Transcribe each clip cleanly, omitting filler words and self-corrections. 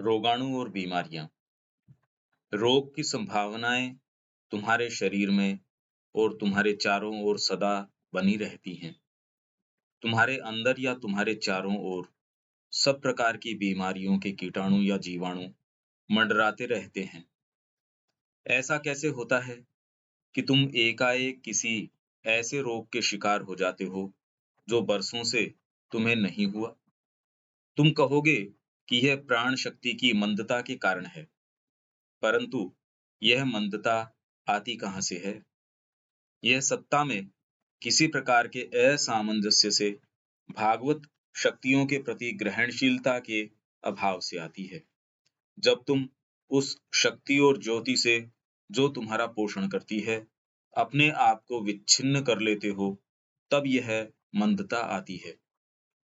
रोगाणु और बीमारियां। रोग की संभावनाएं तुम्हारे शरीर में और तुम्हारे चारों ओर सदा बनी रहती हैं। तुम्हारे अंदर या तुम्हारे चारों ओर सब प्रकार की बीमारियों के कीटाणु या जीवाणु मंडराते रहते हैं। ऐसा कैसे होता है कि तुम एकाएक किसी ऐसे रोग के शिकार हो जाते हो जो बरसों से तुम्हें नहीं हुआ? तुम कहोगे कि यह प्राण शक्ति की मंदता के कारण है, परंतु यह मंदता आती कहाँ से है? यह सत्ता में किसी प्रकार के असामंजस्य से, भागवत शक्तियों के प्रति ग्रहणशीलता के अभाव से आती है। जब तुम उस शक्ति और ज्योति से, जो तुम्हारा पोषण करती है, अपने आप को विच्छिन्न कर लेते हो, तब यह मंदता आती है।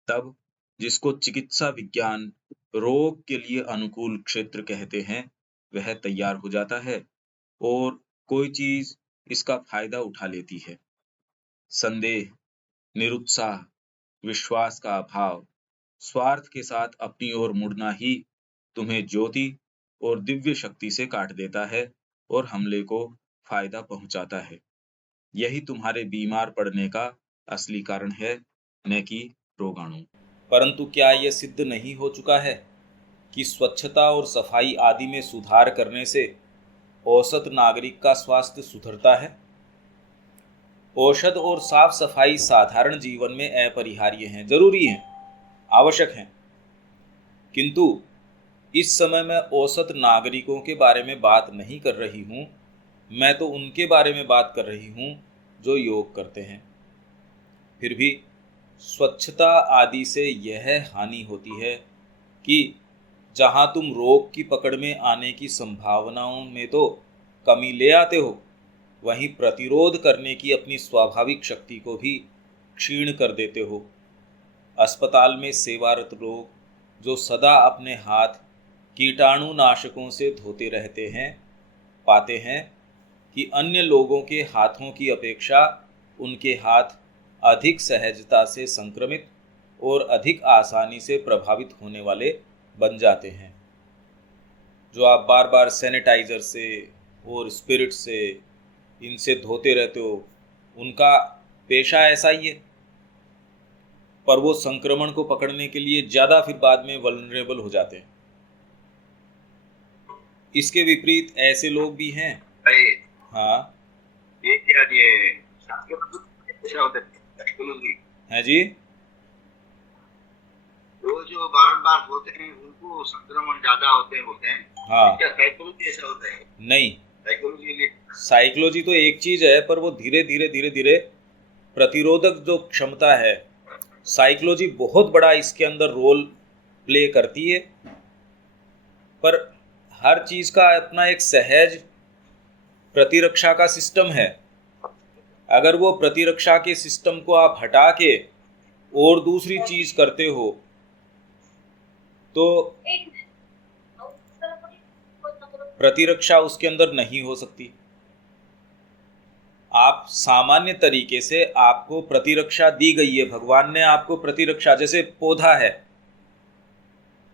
तब जिसको चिकित्सा विज्ञान रोग के लिए अनुकूल क्षेत्र कहते हैं, वह तैयार हो जाता है और कोई चीज इसका फायदा उठा लेती है। संदेह, निरुत्साह, विश्वास का अभाव, स्वार्थ के साथ अपनी ओर मुड़ना ही तुम्हें ज्योति और दिव्य शक्ति से काट देता है और हमले को फायदा पहुंचाता है। यही तुम्हारे बीमार पड़ने का असली कारण है, न कि रोगाणु। परंतु क्या यह सिद्ध नहीं हो चुका है कि स्वच्छता और सफाई आदि में सुधार करने से औसत नागरिक का स्वास्थ्य सुधरता है? औषध और साफ सफाई साधारण जीवन में अपरिहार्य हैं, जरूरी हैं, आवश्यक हैं। किंतु इस समय मैं औसत नागरिकों के बारे में बात नहीं कर रही हूँ, मैं तो उनके बारे में बात कर रही हूँ जो योग करते हैं। फिर भी स्वच्छता आदि से यह हानि होती है कि जहाँ तुम रोग की पकड़ में आने की संभावनाओं में तो कमी ले आते हो, वहीं प्रतिरोध करने की अपनी स्वाभाविक शक्ति को भी क्षीण कर देते हो। अस्पताल में सेवारत लोग जो सदा अपने हाथ कीटाणुनाशकों से धोते रहते हैं, पाते हैं कि अन्य लोगों के हाथों की अपेक्षा उनके हाथ अधिक सहजता से संक्रमित और अधिक आसानी से प्रभावित होने वाले बन जाते हैं। जो आप बार बार सैनिटाइज़र से और स्पिरिट से इनसे धोते रहते हो, उनका पेशा ऐसा ही है, पर वो संक्रमण को पकड़ने के लिए ज़्यादा फिर बाद में वल्नरेबल हो जाते हैं। इसके विपरीत ऐसे लोग भी हैं। हाँ, ये क्या ये होता है जी। वो जो बार होते हैं उनको संक्रमण ज्यादा होते हैं। हाँ, क्या साइकोलॉजी ऐसा होता है? नहीं, साइकोलॉजी साइकोलॉजी तो एक चीज है, पर वो धीरे धीरे प्रतिरोधक जो क्षमता है, साइकोलॉजी बहुत बड़ा इसके अंदर रोल प्ले करती है। पर हर चीज का अपना एक सहज प्रतिरक्षा का सिस्टम है। अगर वो प्रतिरक्षा के सिस्टम को आप हटा के और दूसरी चीज करते हो तो प्रतिरक्षा उसके अंदर नहीं हो सकती। आप सामान्य तरीके से, आपको प्रतिरक्षा दी गई है, भगवान ने आपको प्रतिरक्षा, जैसे पौधा है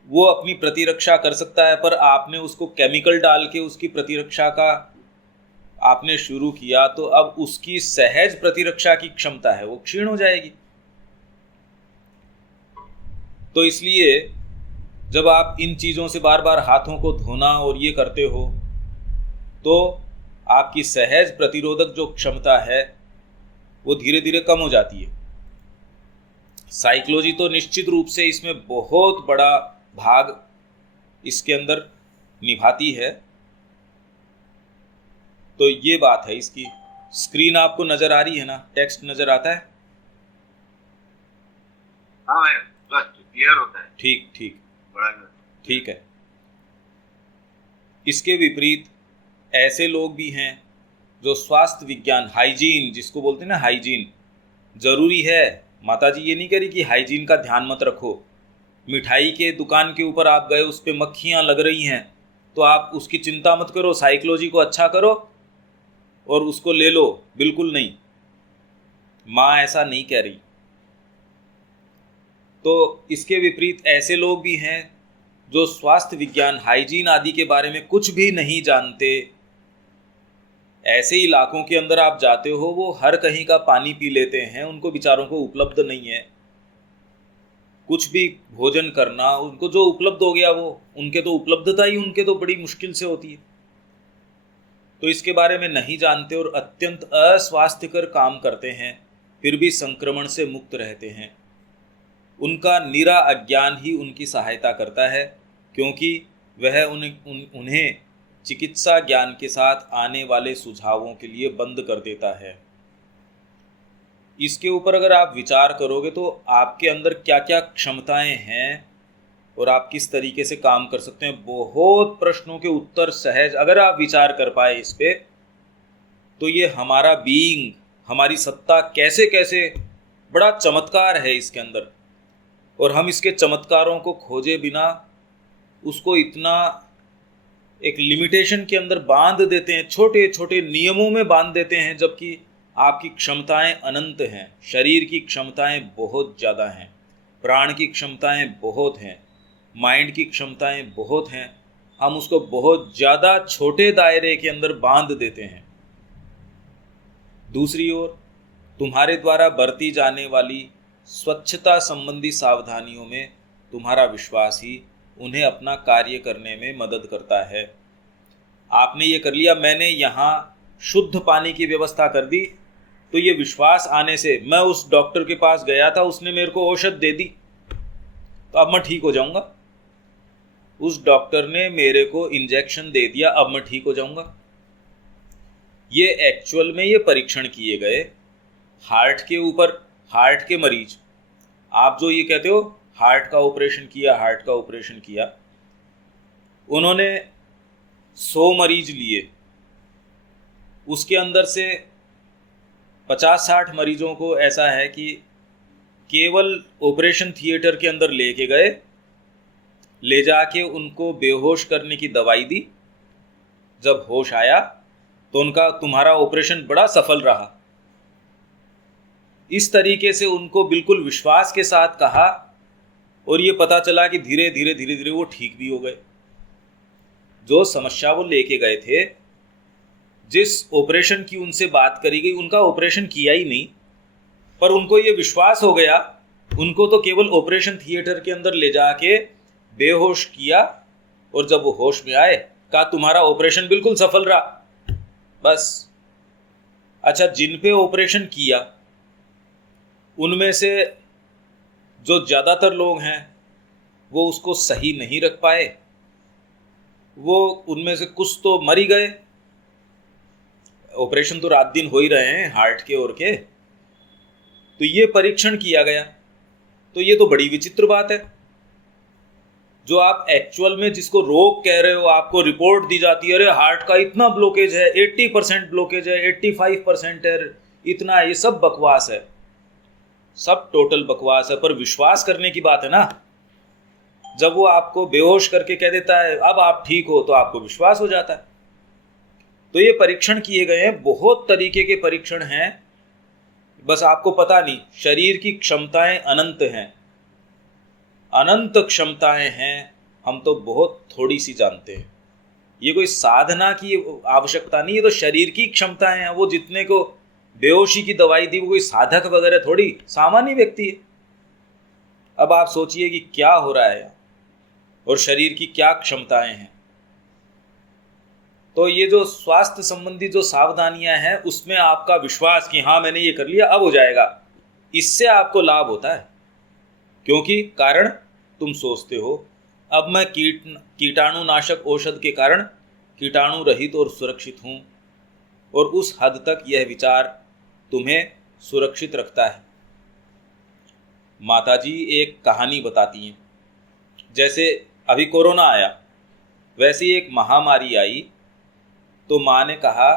वो अपनी प्रतिरक्षा कर सकता है, पर आपने उसको केमिकल डाल के उसकी प्रतिरक्षा का आपने शुरू किया तो अब उसकी सहज प्रतिरक्षा की क्षमता है वो क्षीण हो जाएगी। तो इसलिए जब आप इन चीज़ों से बार बार हाथों को धोना और ये करते हो तो आपकी सहज प्रतिरोधक जो क्षमता है वो धीरे धीरे कम हो जाती है। साइकोलॉजी तो निश्चित रूप से इसमें बहुत बड़ा भाग इसके अंदर निभाती है। तो ये बात है इसकी। स्क्रीन आपको नजर आ रही है ना, टेक्स्ट नजर आता है? हाँ, बस क्लियर होता है। ठीक ठीक ठीक है। इसके विपरीत ऐसे लोग भी हैं जो स्वास्थ्य विज्ञान, हाइजीन जिसको बोलते हैं ना, हाइजीन जरूरी है। माता जी ये नहीं कह रही कि हाइजीन का ध्यान मत रखो। मिठाई के दुकान के ऊपर आप गए, उस पर मक्खियाँ लग रही हैं तो आप उसकी चिंता मत करो, साइकोलॉजी को अच्छा करो और उसको ले लो, बिल्कुल नहीं। माँ ऐसा नहीं कह रही। तो इसके विपरीत ऐसे लोग भी हैं जो स्वास्थ्य विज्ञान, हाइजीन आदि के बारे में कुछ भी नहीं जानते, ऐसे इलाकों के अंदर आप जाते हो, वो हर कहीं का पानी पी लेते हैं, उनको बेचारों को उपलब्ध नहीं है कुछ भी भोजन करना। उनको जो उपलब्ध हो गया वो उनके तो उपलब्धता ही उनके तो बड़ी मुश्किल से होती है। तो इसके बारे में नहीं जानते और अत्यंत अस्वास्थ्यकर काम करते हैं, फिर भी संक्रमण से मुक्त रहते हैं। उनका निरा अज्ञान ही उनकी सहायता करता है, क्योंकि वह उन्हें चिकित्सा ज्ञान के साथ आने वाले सुझावों के लिए बंद कर देता है। इसके ऊपर अगर आप विचार करोगे तो आपके अंदर क्या क्या क्षमताएं हैं और आप किस तरीके से काम कर सकते हैं, बहुत प्रश्नों के उत्तर सहज अगर आप विचार कर पाए इस पे, तो ये हमारा बीइंग, हमारी सत्ता कैसे कैसे बड़ा चमत्कार है इसके अंदर, और हम इसके चमत्कारों को खोजे बिना उसको इतना एक लिमिटेशन के अंदर बांध देते हैं, छोटे छोटे नियमों में बांध देते हैं, जबकि आपकी क्षमताएं अनंत हैं। शरीर की क्षमताएं बहुत ज़्यादा हैं, प्राण की क्षमताएं बहुत हैं, माइंड की क्षमताएं बहुत हैं। हम उसको बहुत ज़्यादा छोटे दायरे के अंदर बांध देते हैं। दूसरी ओर तुम्हारे द्वारा बरती जाने वाली स्वच्छता संबंधी सावधानियों में तुम्हारा विश्वास ही उन्हें अपना कार्य करने में मदद करता है। आपने ये कर लिया, मैंने यहाँ शुद्ध पानी की व्यवस्था कर दी, तो ये विश्वास आने से मैं उस डॉक्टर के पास गया था, उसने मेरे को औषध दे दी, तो अब मैं ठीक हो जाऊंगा। उस डॉक्टर ने मेरे को इंजेक्शन दे दिया, अब मैं ठीक हो जाऊंगा। ये एक्चुअल में ये परीक्षण किए गए हार्ट के ऊपर, हार्ट के मरीज। आप जो ये कहते हो हार्ट का ऑपरेशन किया, हार्ट का ऑपरेशन किया, उन्होंने 100 मरीज लिए, उसके अंदर से 50-60 मरीजों को ऐसा है कि केवल ऑपरेशन थिएटर के अंदर लेके गए, ले जाके उनको बेहोश करने की दवाई दी। जब होश आया तो तुम्हारा ऑपरेशन बड़ा सफल रहा। इस तरीके से उनको बिल्कुल विश्वास के साथ कहा, और ये पता चला कि धीरे धीरे धीरे धीरे वो ठीक भी हो गए। जो समस्या वो लेके गए थे, जिस ऑपरेशन की उनसे बात करी गई, उनका ऑपरेशन किया ही नहीं, पर उनको ये विश्वास हो गया, उनको तो केवल ऑपरेशन थिएटर के अंदर ले जाके बेहोश किया, और जब वो होश में आए कहा तुम्हारा ऑपरेशन बिल्कुल सफल रहा। बस। अच्छा, जिन पे ऑपरेशन किया उनमें से जो ज़्यादातर लोग हैं वो उसको सही नहीं रख पाए, वो उनमें से कुछ तो मर ही गए। ऑपरेशन तो रात दिन हो ही रहे हैं हार्ट के और के, तो ये परीक्षण किया गया। तो ये तो बड़ी विचित्र बात है। जो आप एक्चुअल में जिसको रोग कह रहे हो, आपको रिपोर्ट दी जाती है, अरे हार्ट का इतना ब्लॉकेज है, 80% ब्लॉकेज है, 85% है, इतना, ये सब बकवास है, सब टोटल बकवास है। पर विश्वास करने की बात है ना। जब वो आपको बेहोश करके कह देता है अब आप ठीक हो, तो आपको विश्वास हो जाता है। तो ये परीक्षण किए गए हैं, बहुत तरीके के परीक्षण हैं, बस आपको पता नहीं। शरीर की क्षमताएं अनंत हैं, अनंत क्षमताएं हैं, हम तो बहुत थोड़ी सी जानते हैं। ये कोई साधना की आवश्यकता नहीं, ये तो शरीर की क्षमताएं हैं। वो जितने को बेहोशी की दवाई दी, वो कोई साधक वगैरह थोड़ी, सामान्य व्यक्ति है। अब आप सोचिए कि क्या हो रहा है और शरीर की क्या क्षमताएं हैं। तो ये जो स्वास्थ्य संबंधी जो सावधानियां हैं, उसमें आपका विश्वास कि हाँ मैंने ये कर लिया अब हो जाएगा, इससे आपको लाभ होता है। क्योंकि कारण तुम सोचते हो अब मैं कीटाणुनाशक औषध के कारण कीटाणु रहित और सुरक्षित हूँ, और उस हद तक यह विचार तुम्हें सुरक्षित रखता है। माताजी एक कहानी बताती हैं। जैसे अभी कोरोना आया, वैसे ही एक महामारी आई, तो माँ ने कहा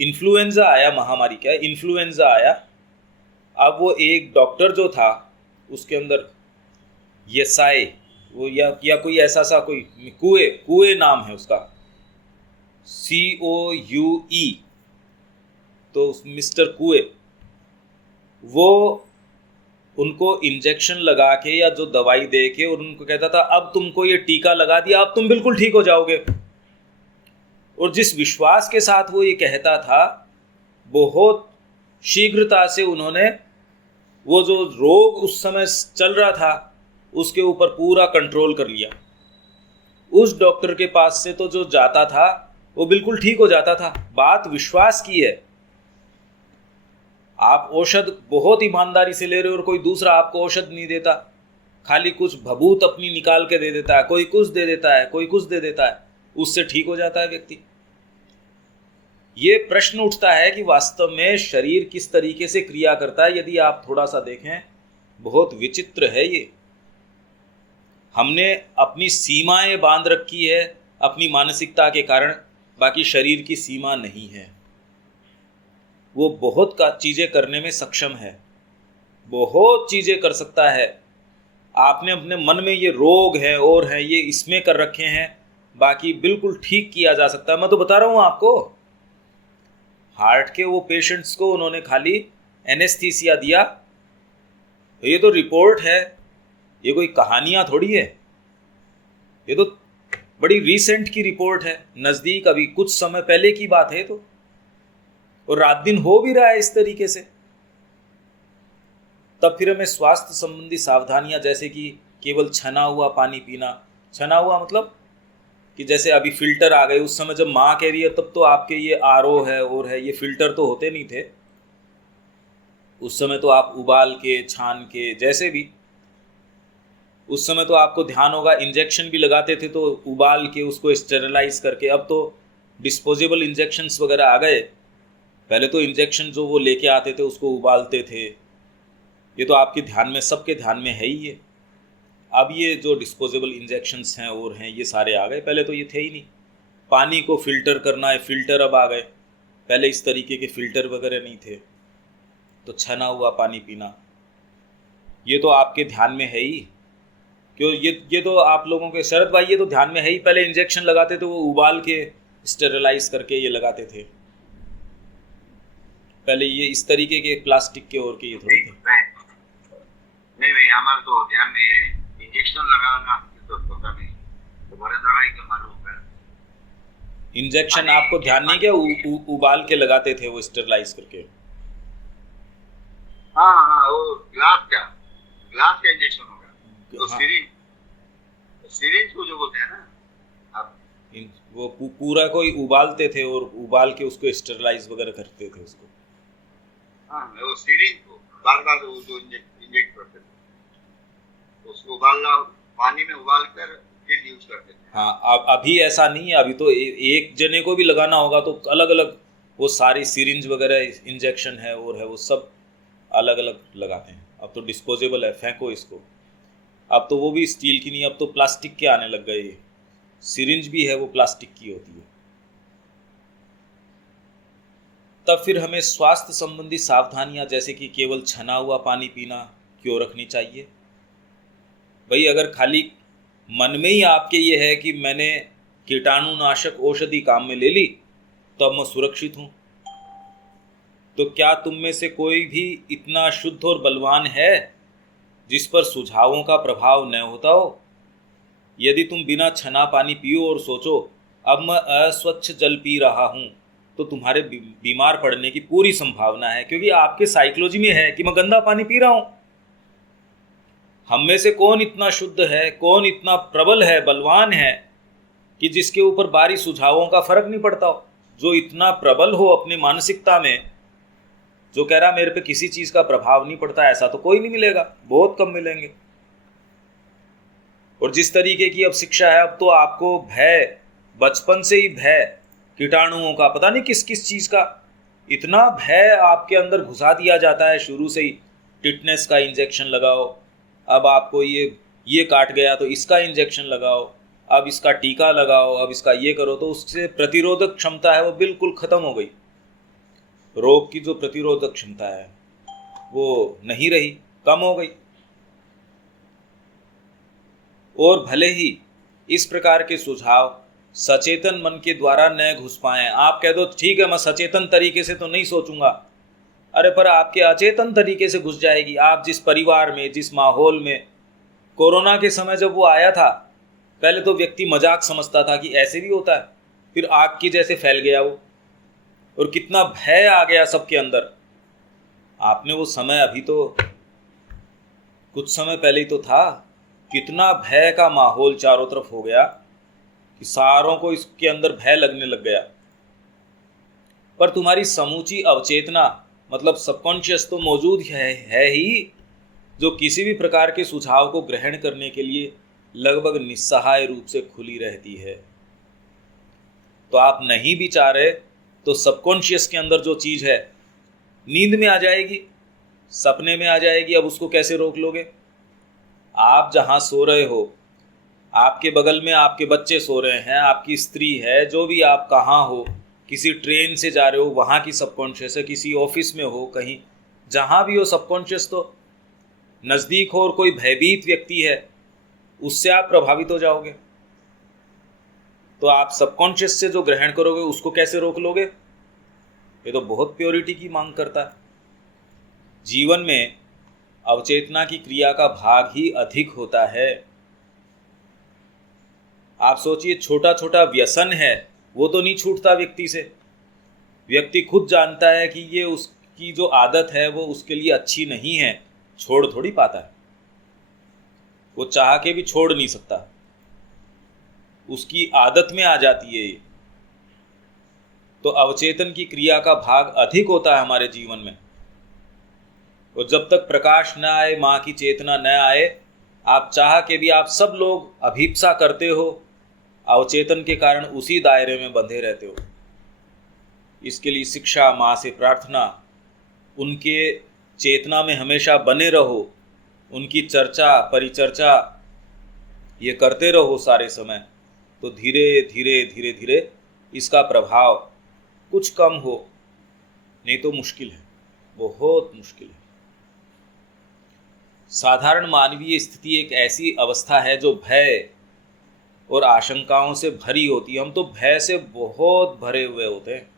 इन्फ्लुएंजा आया, महामारी क्या है, इन्फ्लुएंजा आया। अब वो एक डॉक्टर जो था, उसके अंदर येसाई वो या कोई ऐसा सा कोई कुए नाम है उसका, COUE, तो मिस्टर कुए, वो उनको इंजेक्शन लगा के या जो दवाई दे के और उनको कहता था अब तुमको ये टीका लगा दिया, अब तुम बिल्कुल ठीक हो जाओगे। और जिस विश्वास के साथ वो ये कहता था, बहुत शीघ्रता से उन्होंने वो जो रोग उस समय चल रहा था उसके ऊपर पूरा कंट्रोल कर लिया। उस डॉक्टर के पास से तो जो जाता था वो बिल्कुल ठीक हो जाता था। बात विश्वास की है। आप औषध बहुत ईमानदारी से ले रहे हो और कोई दूसरा आपको औषध नहीं देता, खाली कुछ भभूत अपनी निकाल के दे देता है, कोई कुछ दे देता है, कोई कुछ दे देता है, उससे ठीक हो जाता है व्यक्ति। ये प्रश्न उठता है कि वास्तव में शरीर किस तरीके से क्रिया करता है। यदि आप थोड़ा सा देखें, बहुत विचित्र है ये। हमने अपनी सीमाएं बांध रखी है अपनी मानसिकता के कारण, बाकी शरीर की सीमा नहीं है। वो बहुत का चीज़ें करने में सक्षम है, बहुत चीज़ें कर सकता है। आपने अपने मन में ये रोग है और है ये इसमें कर रखे हैं, बाकी बिल्कुल ठीक किया जा सकता है। मैं तो बता रहा हूँ आपको, हार्ट के वो पेशेंट्स को उन्होंने खाली एनेस्थीसिया दिया। ये तो रिपोर्ट है, ये कोई कहानियाँ थोड़ी है, ये तो बड़ी रीसेंट की रिपोर्ट है, नज़दीक अभी कुछ समय पहले की बात है। तो और रात दिन हो भी रहा है इस तरीके से। तब फिर हमें स्वास्थ्य संबंधी सावधानियां, जैसे कि केवल छना हुआ पानी पीना। छना हुआ मतलब कि जैसे अभी फिल्टर आ गए, उस समय जब माँ कह रही है तब तो आपके ये आरओ है और है, ये फिल्टर तो होते नहीं थे उस समय। तो आप उबाल के छान के जैसे भी, उस समय तो आपको ध्यान होगा इंजेक्शन भी लगाते थे तो उबाल के उसको स्टेरलाइज करके। अब तो डिस्पोजेबल इंजेक्शन्स वगैरह आ गए, पहले तो इंजेक्शन जो वो लेके आते थे उसको उबालते थे। ये तो आपके ध्यान में, सबके ध्यान में है ही ये। अब ये जो डिस्पोजेबल इंजेक्शन्स हैं और हैं ये सारे आ गए, पहले तो ये थे ही नहीं। पानी को फिल्टर करना है, फिल्टर अब आ गए, पहले इस तरीके के फिल्टर वगैरह नहीं थे। तो छना हुआ पानी पीना ये तो आपके ध्यान में है ही। क्यों, ये तो आप लोगों के, शरद भाई ये तो ध्यान में है ही। पहले इंजेक्शन लगाते थे वो उबाल के स्टेरलाइज करके ये लगाते थे, पहले ये इस तरीके के प्लास्टिक के और के ये थोड़े थे। नहीं हमारे तो ध्यान में है, इंजेक्शन लगाना तो पता नहीं, तो वरेंद्र भाई को मालूम है। इंजेक्शन आपको ध्यान नहीं क्या, उबाल के लगाते थे वो स्टेरलाइज करके। हाँ वो ग्लास का इंजेक्शन होगा, तो हाँ। सीरीज को जो बोलते हैं ना आप, वो पूरा कोई उबालते थे और उबाल के उसको स्टेरलाइज वगैरह करते थे उसको। हाँ वो सीरीज को बार वो जो इंजेक्ट करते थे, उसको उबालना, पानी में उबाल कर फिर यूज करते थे। हाँ, अभी ऐसा नहीं है। अभी तो एक जने को भी लगाना होगा तो अलग अलग वो सारी सिरिंज वगैरह इंजेक्शन है और है वो सब अलग अलग लगाते हैं। अब तो डिस्पोजेबल है, फेंको इसको। अब तो वो भी स्टील की नहीं, अब तो प्लास्टिक के आने लग गए। सिरिंज भी है वो प्लास्टिक की होती है। तब फिर हमें स्वास्थ्य संबंधी सावधानियां, जैसे कि केवल छना हुआ पानी पीना क्यों रखनी चाहिए। भाई अगर खाली मन में ही आपके ये है कि मैंने कीटाणुनाशक औषधि काम में ले ली तो अब मैं सुरक्षित हूँ, तो क्या तुम में से कोई भी इतना शुद्ध और बलवान है जिस पर सुझावों का प्रभाव न होता हो। यदि तुम बिना छना पानी पियो और सोचो अब मैं अस्वच्छ जल पी रहा हूँ, तो तुम्हारे बीमार पड़ने की पूरी संभावना है, क्योंकि आपके साइकोलॉजी में है कि मैं गंदा पानी पी रहा हूँ। हम में से कौन इतना शुद्ध है, कौन इतना प्रबल है, बलवान है कि जिसके ऊपर बाहरी सुझावों का फर्क नहीं पड़ता हो। जो इतना प्रबल हो अपनी मानसिकता में, जो कह रहा मेरे पे किसी चीज का प्रभाव नहीं पड़ता, ऐसा तो कोई नहीं मिलेगा, बहुत कम मिलेंगे। और जिस तरीके की अब शिक्षा है, अब तो आपको भय, बचपन से ही भय कीटाणुओं का, पता नहीं किस किस चीज का इतना भय आपके अंदर घुसा दिया जाता है शुरू से ही। टिटनेस का इंजेक्शन लगाओ, अब आपको ये काट गया तो इसका इंजेक्शन लगाओ, अब इसका टीका लगाओ, अब इसका ये करो, तो उससे प्रतिरोधक क्षमता है वो बिल्कुल खत्म हो गई। रोग की जो प्रतिरोधक क्षमता है वो नहीं रही, कम हो गई। और भले ही इस प्रकार के सुझाव सचेतन मन के द्वारा न घुस पाए, आप कह दो ठीक है मैं सचेतन तरीके से तो नहीं सोचूंगा, अरे पर आपके अचेतन तरीके से घुस जाएगी। आप जिस परिवार में, जिस माहौल में, कोरोना के समय जब वो आया था, पहले तो व्यक्ति मजाक समझता था कि ऐसे भी होता है, फिर आग की जैसे फैल गया वो, और कितना भय आ गया सबके अंदर। आपने वो समय, अभी तो कुछ समय पहले ही तो था, कितना भय का माहौल चारों तरफ हो गया कि सारों को इसके अंदर भय लगने लग गया। पर तुम्हारी समूची अवचेतना, मतलब सबकॉन्शियस तो मौजूद है ही, जो किसी भी प्रकार के सुझाव को ग्रहण करने के लिए लगभग निस्सहाय रूप से खुली रहती है। तो आप नहीं भी चाह रहे तो सबकॉन्शियस के अंदर जो चीज है, नींद में आ जाएगी, सपने में आ जाएगी। अब उसको कैसे रोक लोगे? आप जहां सो रहे हो, आपके बगल में आपके बच्चे सो रहे हैं, आपकी स्त्री है, जो भी आप कहाँ हो, किसी ट्रेन से जा रहे हो, वहाँ की सबकॉन्शियस है, किसी ऑफिस में हो, कहीं जहाँ भी हो, सबकॉन्शियस तो नज़दीक हो, और कोई भयभीत व्यक्ति है, उससे आप प्रभावित हो जाओगे। तो आप सबकॉन्शियस से जो ग्रहण करोगे उसको कैसे रोक लोगे? ये तो बहुत प्योरिटी की मांग करता है। जीवन में अवचेतना की क्रिया का भाग ही अधिक होता है। आप सोचिए, छोटा छोटा व्यसन है, वो तो नहीं छूटता व्यक्ति से। व्यक्ति खुद जानता है कि ये उसकी जो आदत है वो उसके लिए अच्छी नहीं है, छोड़ थोड़ी पाता है। वो चाह के भी छोड़ नहीं सकता, उसकी आदत में आ जाती है ये। तो अवचेतन की क्रिया का भाग अधिक होता है हमारे जीवन में। और जब तक प्रकाश न आए, माँ की चेतना न आए, आप चाह के भी, आप सब लोग अभीप्सा करते हो, अवचेतन के कारण उसी दायरे में बंधे रहते हो। इसके लिए शिक्षा, माँ से प्रार्थना, उनके चेतना में हमेशा बने रहो, उनकी चर्चा परिचर्चा ये करते रहो सारे समय। तो धीरे धीरे धीरे धीरे इसका प्रभाव कुछ कम हो, नहीं तो मुश्किल है, बहुत मुश्किल है। साधारण मानवीय स्थिति एक ऐसी अवस्था है जो भय और आशंकाओं से भरी होती है। हम तो भय से बहुत भरे हुए होते हैं।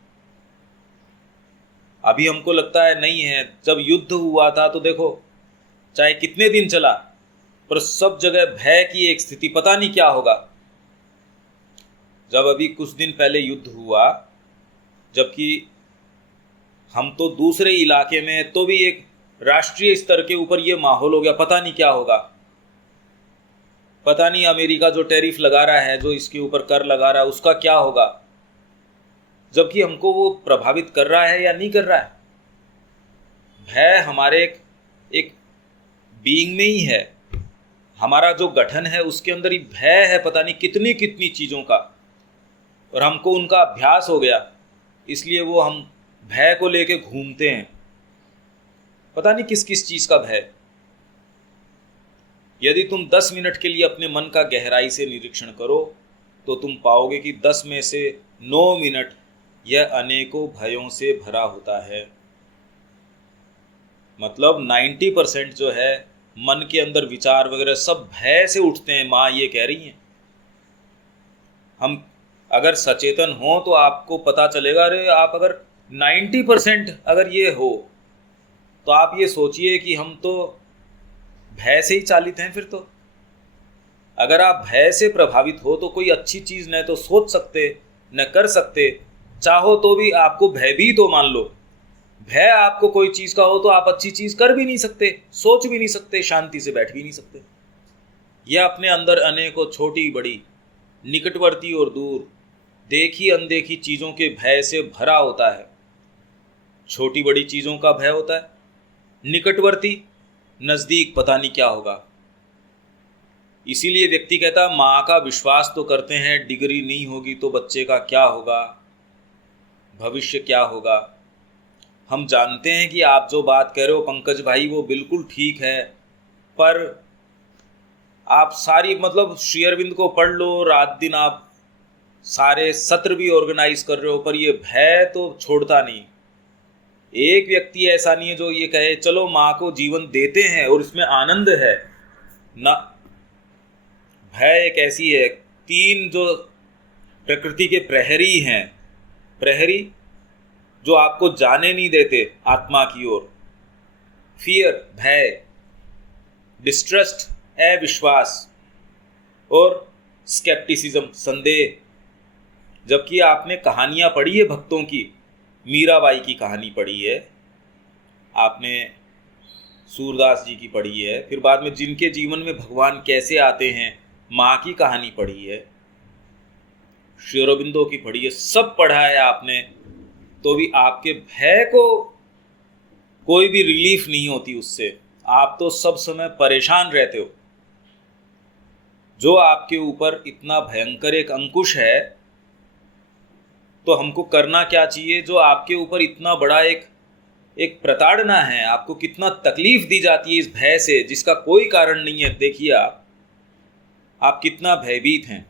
अभी हमको लगता है नहीं है, जब युद्ध हुआ था तो देखो चाहे कितने दिन चला, पर सब जगह भय की एक स्थिति, पता नहीं क्या होगा। जब अभी कुछ दिन पहले युद्ध हुआ, जबकि हम तो दूसरे इलाके में, तो भी एक राष्ट्रीय स्तर के ऊपर ये माहौल हो गया, पता नहीं क्या होगा, पता नहीं अमेरिका जो टैरिफ लगा रहा है, जो इसके ऊपर कर लगा रहा है, उसका क्या होगा। जबकि हमको वो प्रभावित कर रहा है या नहीं कर रहा है। भय हमारे एक बीइंग में ही है, हमारा जो गठन है उसके अंदर ही भय है, पता नहीं कितनी कितनी चीज़ों का, और हमको उनका अभ्यास हो गया, इसलिए वो हम भय को लेके घूमते हैं, पता नहीं किस किस चीज़ का भय। यदि तुम 10 मिनट के लिए अपने मन का गहराई से निरीक्षण करो तो तुम पाओगे कि 10 में से 9 मिनट यह अनेकों भयों से भरा होता है। मतलब 90% जो है मन के अंदर विचार वगैरह सब भय से उठते हैं, माँ ये कह रही हैं। हम अगर सचेतन हो तो आपको पता चलेगा, अरे आप अगर 90% अगर ये हो तो आप ये सोचिए कि हम तो भय से ही चालित हैं। फिर तो अगर आप भय से प्रभावित हो तो कोई अच्छी चीज़ न तो सोच सकते, न कर सकते, चाहो तो भी आपको भयभीत हो, मान लो भय आपको कोई चीज़ का हो तो आप अच्छी चीज़ कर भी नहीं सकते, सोच भी नहीं सकते, शांति से बैठ भी नहीं सकते। यह अपने अंदर अनेकों छोटी बड़ी, निकटवर्ती और दूर, देखी अनदेखी चीज़ों के भय से भरा होता है। छोटी बड़ी चीज़ों का भय होता है, निकटवर्ती, नज़दीक पता नहीं क्या होगा। इसीलिए व्यक्ति कहता है माँ का विश्वास तो करते हैं, डिग्री नहीं होगी तो बच्चे का क्या होगा, भविष्य क्या होगा। हम जानते हैं कि आप जो बात कह रहे हो पंकज भाई वो बिल्कुल ठीक है, पर आप सारी, मतलब श्री अरविंद को पढ़ लो, रात दिन आप सारे सत्र भी ऑर्गेनाइज कर रहे हो, पर ये भय तो छोड़ता नहीं। एक व्यक्ति ऐसा नहीं है जो ये कहे चलो माँ को जीवन देते हैं और इसमें आनंद है ना। भय एक ऐसी है, 3 जो प्रकृति के प्रहरी हैं, प्रहरी जो आपको जाने नहीं देते आत्मा की ओर। फियर, भय, डिस्ट्रस्ट, अविश्वास, और स्केप्टिसिज्म, संदेह। जबकि आपने कहानियां पढ़ी है भक्तों की, मीराबाई की कहानी पढ़ी है आपने, सूरदास जी की पढ़ी है, फिर बाद में जिनके जीवन में भगवान कैसे आते हैं, माँ की कहानी पढ़ी है, श्री अरबिंदो की पढ़ी है, सब पढ़ा है आपने, तो भी आपके भय को कोई भी रिलीफ नहीं होती उससे। आप तो सब समय परेशान रहते हो। जो आपके ऊपर इतना भयंकर एक अंकुश है, तो हमको करना क्या चाहिए? जो आपके ऊपर इतना बड़ा एक प्रताड़ना है, आपको कितना तकलीफ दी जाती है इस भय से जिसका कोई कारण नहीं है। देखिए आप कितना भयभीत हैं।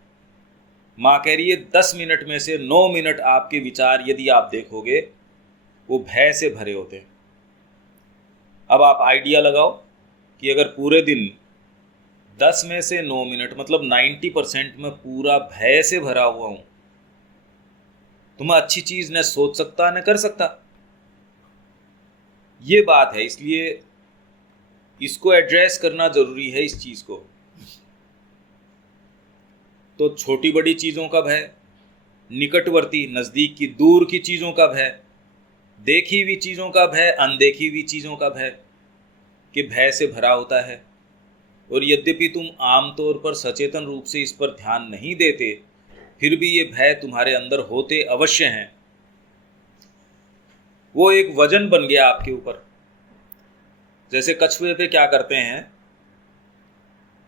माँ कह रही है 10 मिनट में से 9 मिनट आपके विचार यदि आप देखोगे वो भय से भरे होते हैं। अब आप आइडिया लगाओ कि अगर पूरे दिन 10 में से 9 मिनट मतलब 90% में पूरा भय से भरा हुआ हूँ, तो मैं अच्छी चीज न सोच सकता न कर सकता। ये बात है, इसलिए इसको एड्रेस करना जरूरी है इस चीज को। तो छोटी बड़ी चीजों का भय, निकटवर्ती नजदीक की दूर की चीजों का भय, देखी हुई चीजों का भय, अनदेखी हुई चीजों का भय, कि भय से भरा होता है। और यद्यपि तुम आमतौर पर सचेतन रूप से इस पर ध्यान नहीं देते, फिर भी ये भय तुम्हारे अंदर होते अवश्य हैं। वो एक वजन बन गया आपके ऊपर। जैसे कछुए पे क्या करते हैं,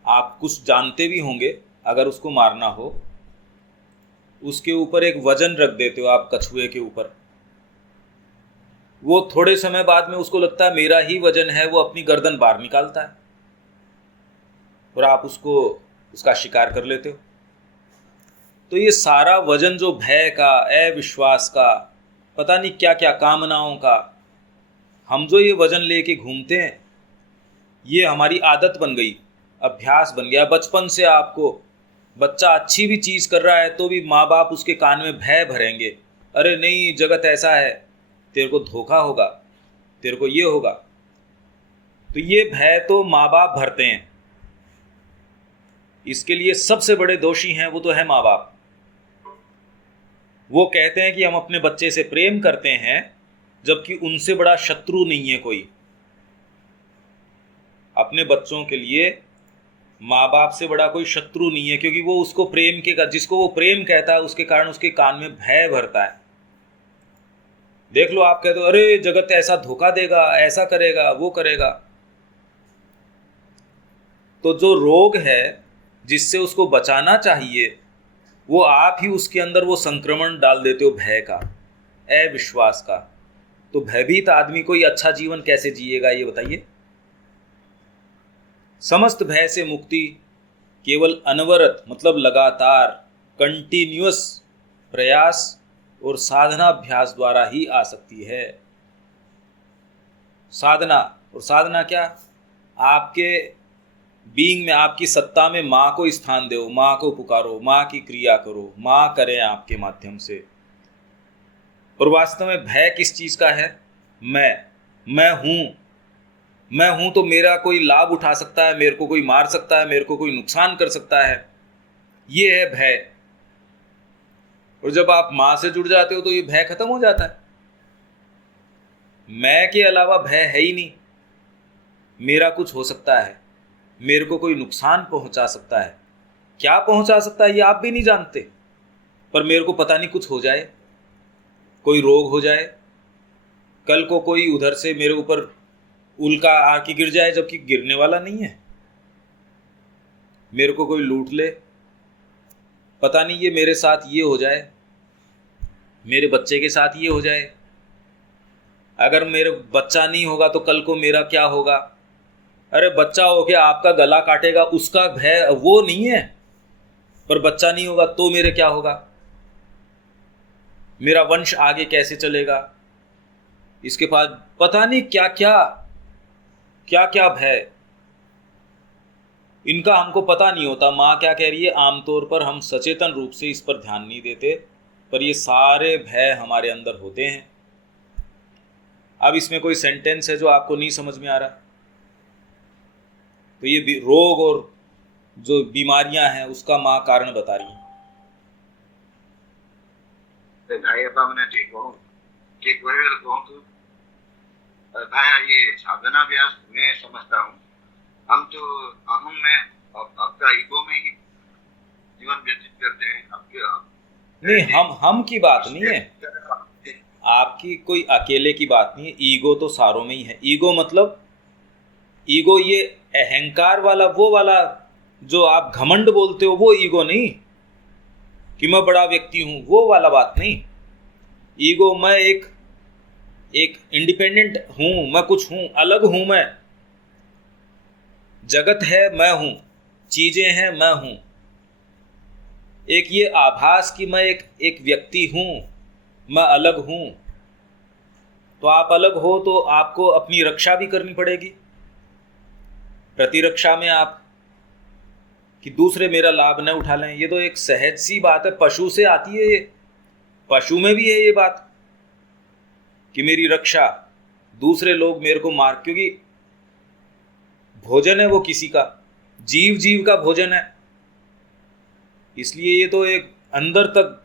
आप कुछ जानते भी होंगे, अगर उसको मारना हो उसके ऊपर एक वजन रख देते हो आप कछुए के ऊपर। वो थोड़े समय बाद में उसको लगता है मेरा ही वजन है, वो अपनी गर्दन बाहर निकालता है और आप उसका शिकार कर लेते हो। तो ये सारा वजन जो भय का, अविश्वास का, पता नहीं क्या क्या कामनाओं का, हम जो ये वजन लेके घूमते हैं, ये हमारी आदत बन गई, अभ्यास बन गया। बचपन से आपको बच्चा अच्छी भी चीज़ कर रहा है तो भी माँ बाप उसके कान में भय भरेंगे, अरे नहीं जगत ऐसा है, तेरे को धोखा होगा, तेरे को ये होगा। तो ये भय तो माँ बाप भरते हैं। इसके लिए सबसे बड़े दोषी हैं वो तो है माँ बाप। वो कहते हैं कि हम अपने बच्चे से प्रेम करते हैं, जबकि उनसे बड़ा शत्रु नहीं है कोई। अपने बच्चों के लिए माँ बाप से बड़ा कोई शत्रु नहीं है, क्योंकि वो उसको प्रेम के, जिसको वो प्रेम कहता है उसके कारण उसके कान में भय भरता है। देख लो, आप कहते हो अरे जगत ऐसा धोखा देगा, ऐसा करेगा, वो करेगा। तो जो रोग है जिससे उसको बचाना चाहिए, वो आप ही उसके अंदर वो संक्रमण डाल देते हो, भय का, अविश्वास का। तो भयभीत आदमी कोई अच्छा जीवन कैसे जिएगा, ये बताइए। समस्त भय से मुक्ति केवल अनवरत मतलब लगातार, कंटिन्यूअस प्रयास और साधना अभ्यास द्वारा ही आ सकती है। साधना, और साधना क्या? आपके बीइंग में, आपकी सत्ता में माँ को स्थान दो, माँ को पुकारो, माँ की क्रिया करो, माँ करें आपके माध्यम से। और वास्तव में भय किस चीज़ का है? मैं हूँ तो मेरा कोई लाभ उठा सकता है, मेरे को कोई मार सकता है, मेरे को कोई नुकसान कर सकता है, ये है भय। और जब आप माँ से जुड़ जाते हो तो ये भय खत्म हो जाता है। मैं के अलावा भय है ही नहीं, मेरा कुछ हो सकता है, मेरे को कोई नुकसान पहुंचा सकता है। क्या पहुंचा सकता है ये आप भी नहीं जानते, पर मेरे को पता नहीं कुछ हो जाए, कोई रोग हो जाए, कल को कोई उधर से मेरे ऊपर उल्का आके गिर जाए, जबकि गिरने वाला नहीं है, मेरे को कोई लूट ले, पता नहीं ये मेरे साथ ये हो जाए, मेरे बच्चे के साथ ये हो जाए। अगर मेरे बच्चा नहीं होगा तो कल को मेरा क्या होगा? अरे बच्चा हो के आपका गला काटेगा, उसका भय वो नहीं है, पर बच्चा नहीं होगा तो मेरे क्या होगा, मेरा वंश आगे कैसे चलेगा, इसके पास पता नहीं क्या क्या भय, इनका हमको पता नहीं होता। माँ क्या कह रही है, आमतौर पर हम सचेतन रूप से इस पर ध्यान नहीं देते, पर ये सारे भय हमारे अंदर होते हैं। अब इसमें कोई सेंटेंस है जो आपको नहीं समझ में आ रहा? तो ये रोग और जो बीमारियां हैं उसका माँ कारण बता रही है। भाई अब मैं ठीक हूँ कि कोई भी कहूँ तो भाई ये साधना अभ्यास मैं समझता हूँ हम तो अहम में आपका ईगो में ही जीवन व्यतीत करते हैं। आपके नहीं, हम की बात नहीं है, आपकी कोई अकेले की बात नहीं है। ईगो तो सारों में ही है। ईगो मतलब ईगो ये अहंकार वाला, वो वाला जो आप घमंड बोलते हो, वो ईगो नहीं कि मैं बड़ा व्यक्ति हूं, वो वाला बात नहीं। ईगो मैं एक इंडिपेंडेंट हूं, मैं कुछ हूं, अलग हूं, मैं जगत है, मैं हूं, चीजें हैं, मैं हूं। एक ये आभास कि मैं एक व्यक्ति हूं, मैं अलग हूं। तो आप अलग हो तो आपको अपनी रक्षा भी करनी पड़ेगी। प्रतिरक्षा में आप कि दूसरे मेरा लाभ न उठा लें, ये तो एक सहज सी बात है, पशु से आती है। ये पशु में भी है ये बात कि मेरी रक्षा, दूसरे लोग मेरे को मार, क्योंकि भोजन है वो किसी का, जीव का भोजन है। इसलिए ये तो एक अंदर तक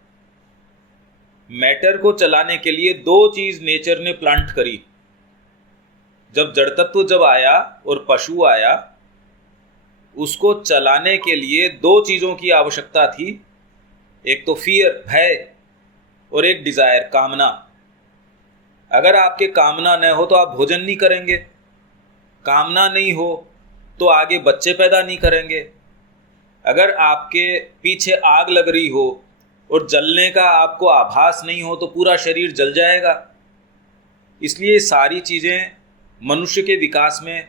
मैटर को चलाने के लिए दो चीज नेचर ने प्लांट करी। जब जड़ तत्व जब आया और पशु आया, उसको चलाने के लिए दो चीजों की आवश्यकता थी। एक तो फियर, भय, और एक डिजायर, कामना। अगर आपके कामना न हो तो आप भोजन नहीं करेंगे, कामना नहीं हो तो आगे बच्चे पैदा नहीं करेंगे। अगर आपके पीछे आग लग रही हो और जलने का आपको आभास नहीं हो तो पूरा शरीर जल जाएगा। इसलिए सारी चीज़ें मनुष्य के विकास में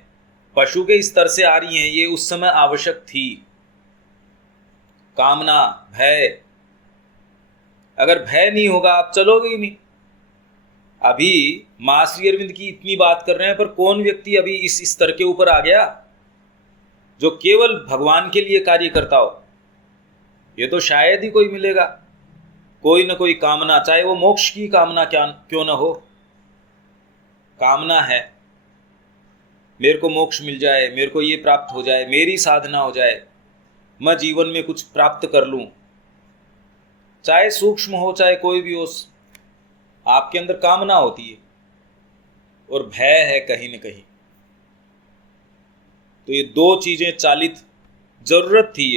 पशु के स्तर से आ रही हैं, ये उस समय आवश्यक थी। कामना, भय, अगर भय नहीं होगा आप चलोगे ही नहीं। अभी मां श्री अरविंद की इतनी बात कर रहे हैं, पर कौन व्यक्ति अभी इस स्तर के ऊपर आ गया जो केवल भगवान के लिए कार्य करता हो? ये तो शायद ही कोई मिलेगा। कोई ना कोई कामना, चाहे वो मोक्ष की कामना क्यों ना हो, कामना है मेरे को मोक्ष मिल जाए, मेरे को ये प्राप्त हो जाए, मेरी साधना हो जाए, मैं जीवन में कुछ प्राप्त कर लूं। चाहे सूक्ष्म हो चाहे कोई भी हो, आपके अंदर कामना होती है और भय है कहीं न कहीं। तो ये दो चीजें चालित जरूरत थी,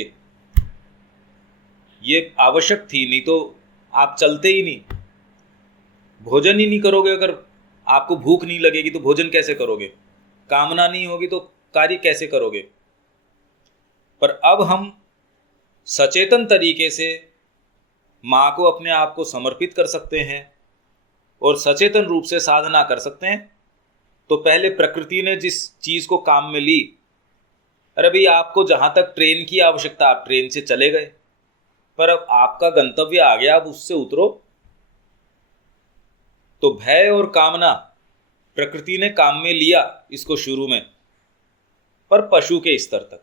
ये आवश्यक थी, नहीं तो आप चलते ही नहीं। भोजन ही नहीं करोगे, अगर आपको भूख नहीं लगेगी तो भोजन कैसे करोगे? कामना नहीं होगी तो कार्य कैसे करोगे? पर अब हम सचेतन तरीके से माँ को अपने आप को समर्पित कर सकते हैं और सचेतन रूप से साधना कर सकते हैं। तो पहले प्रकृति ने जिस चीज को काम में ली, अरे भाई आपको जहां तक ट्रेन की आवश्यकता, आप ट्रेन से चले गए, पर अब आपका गंतव्य आ गया, अब उससे उतरो। तो भय और कामना प्रकृति ने काम में लिया इसको शुरू में, पर पशु के स्तर तक।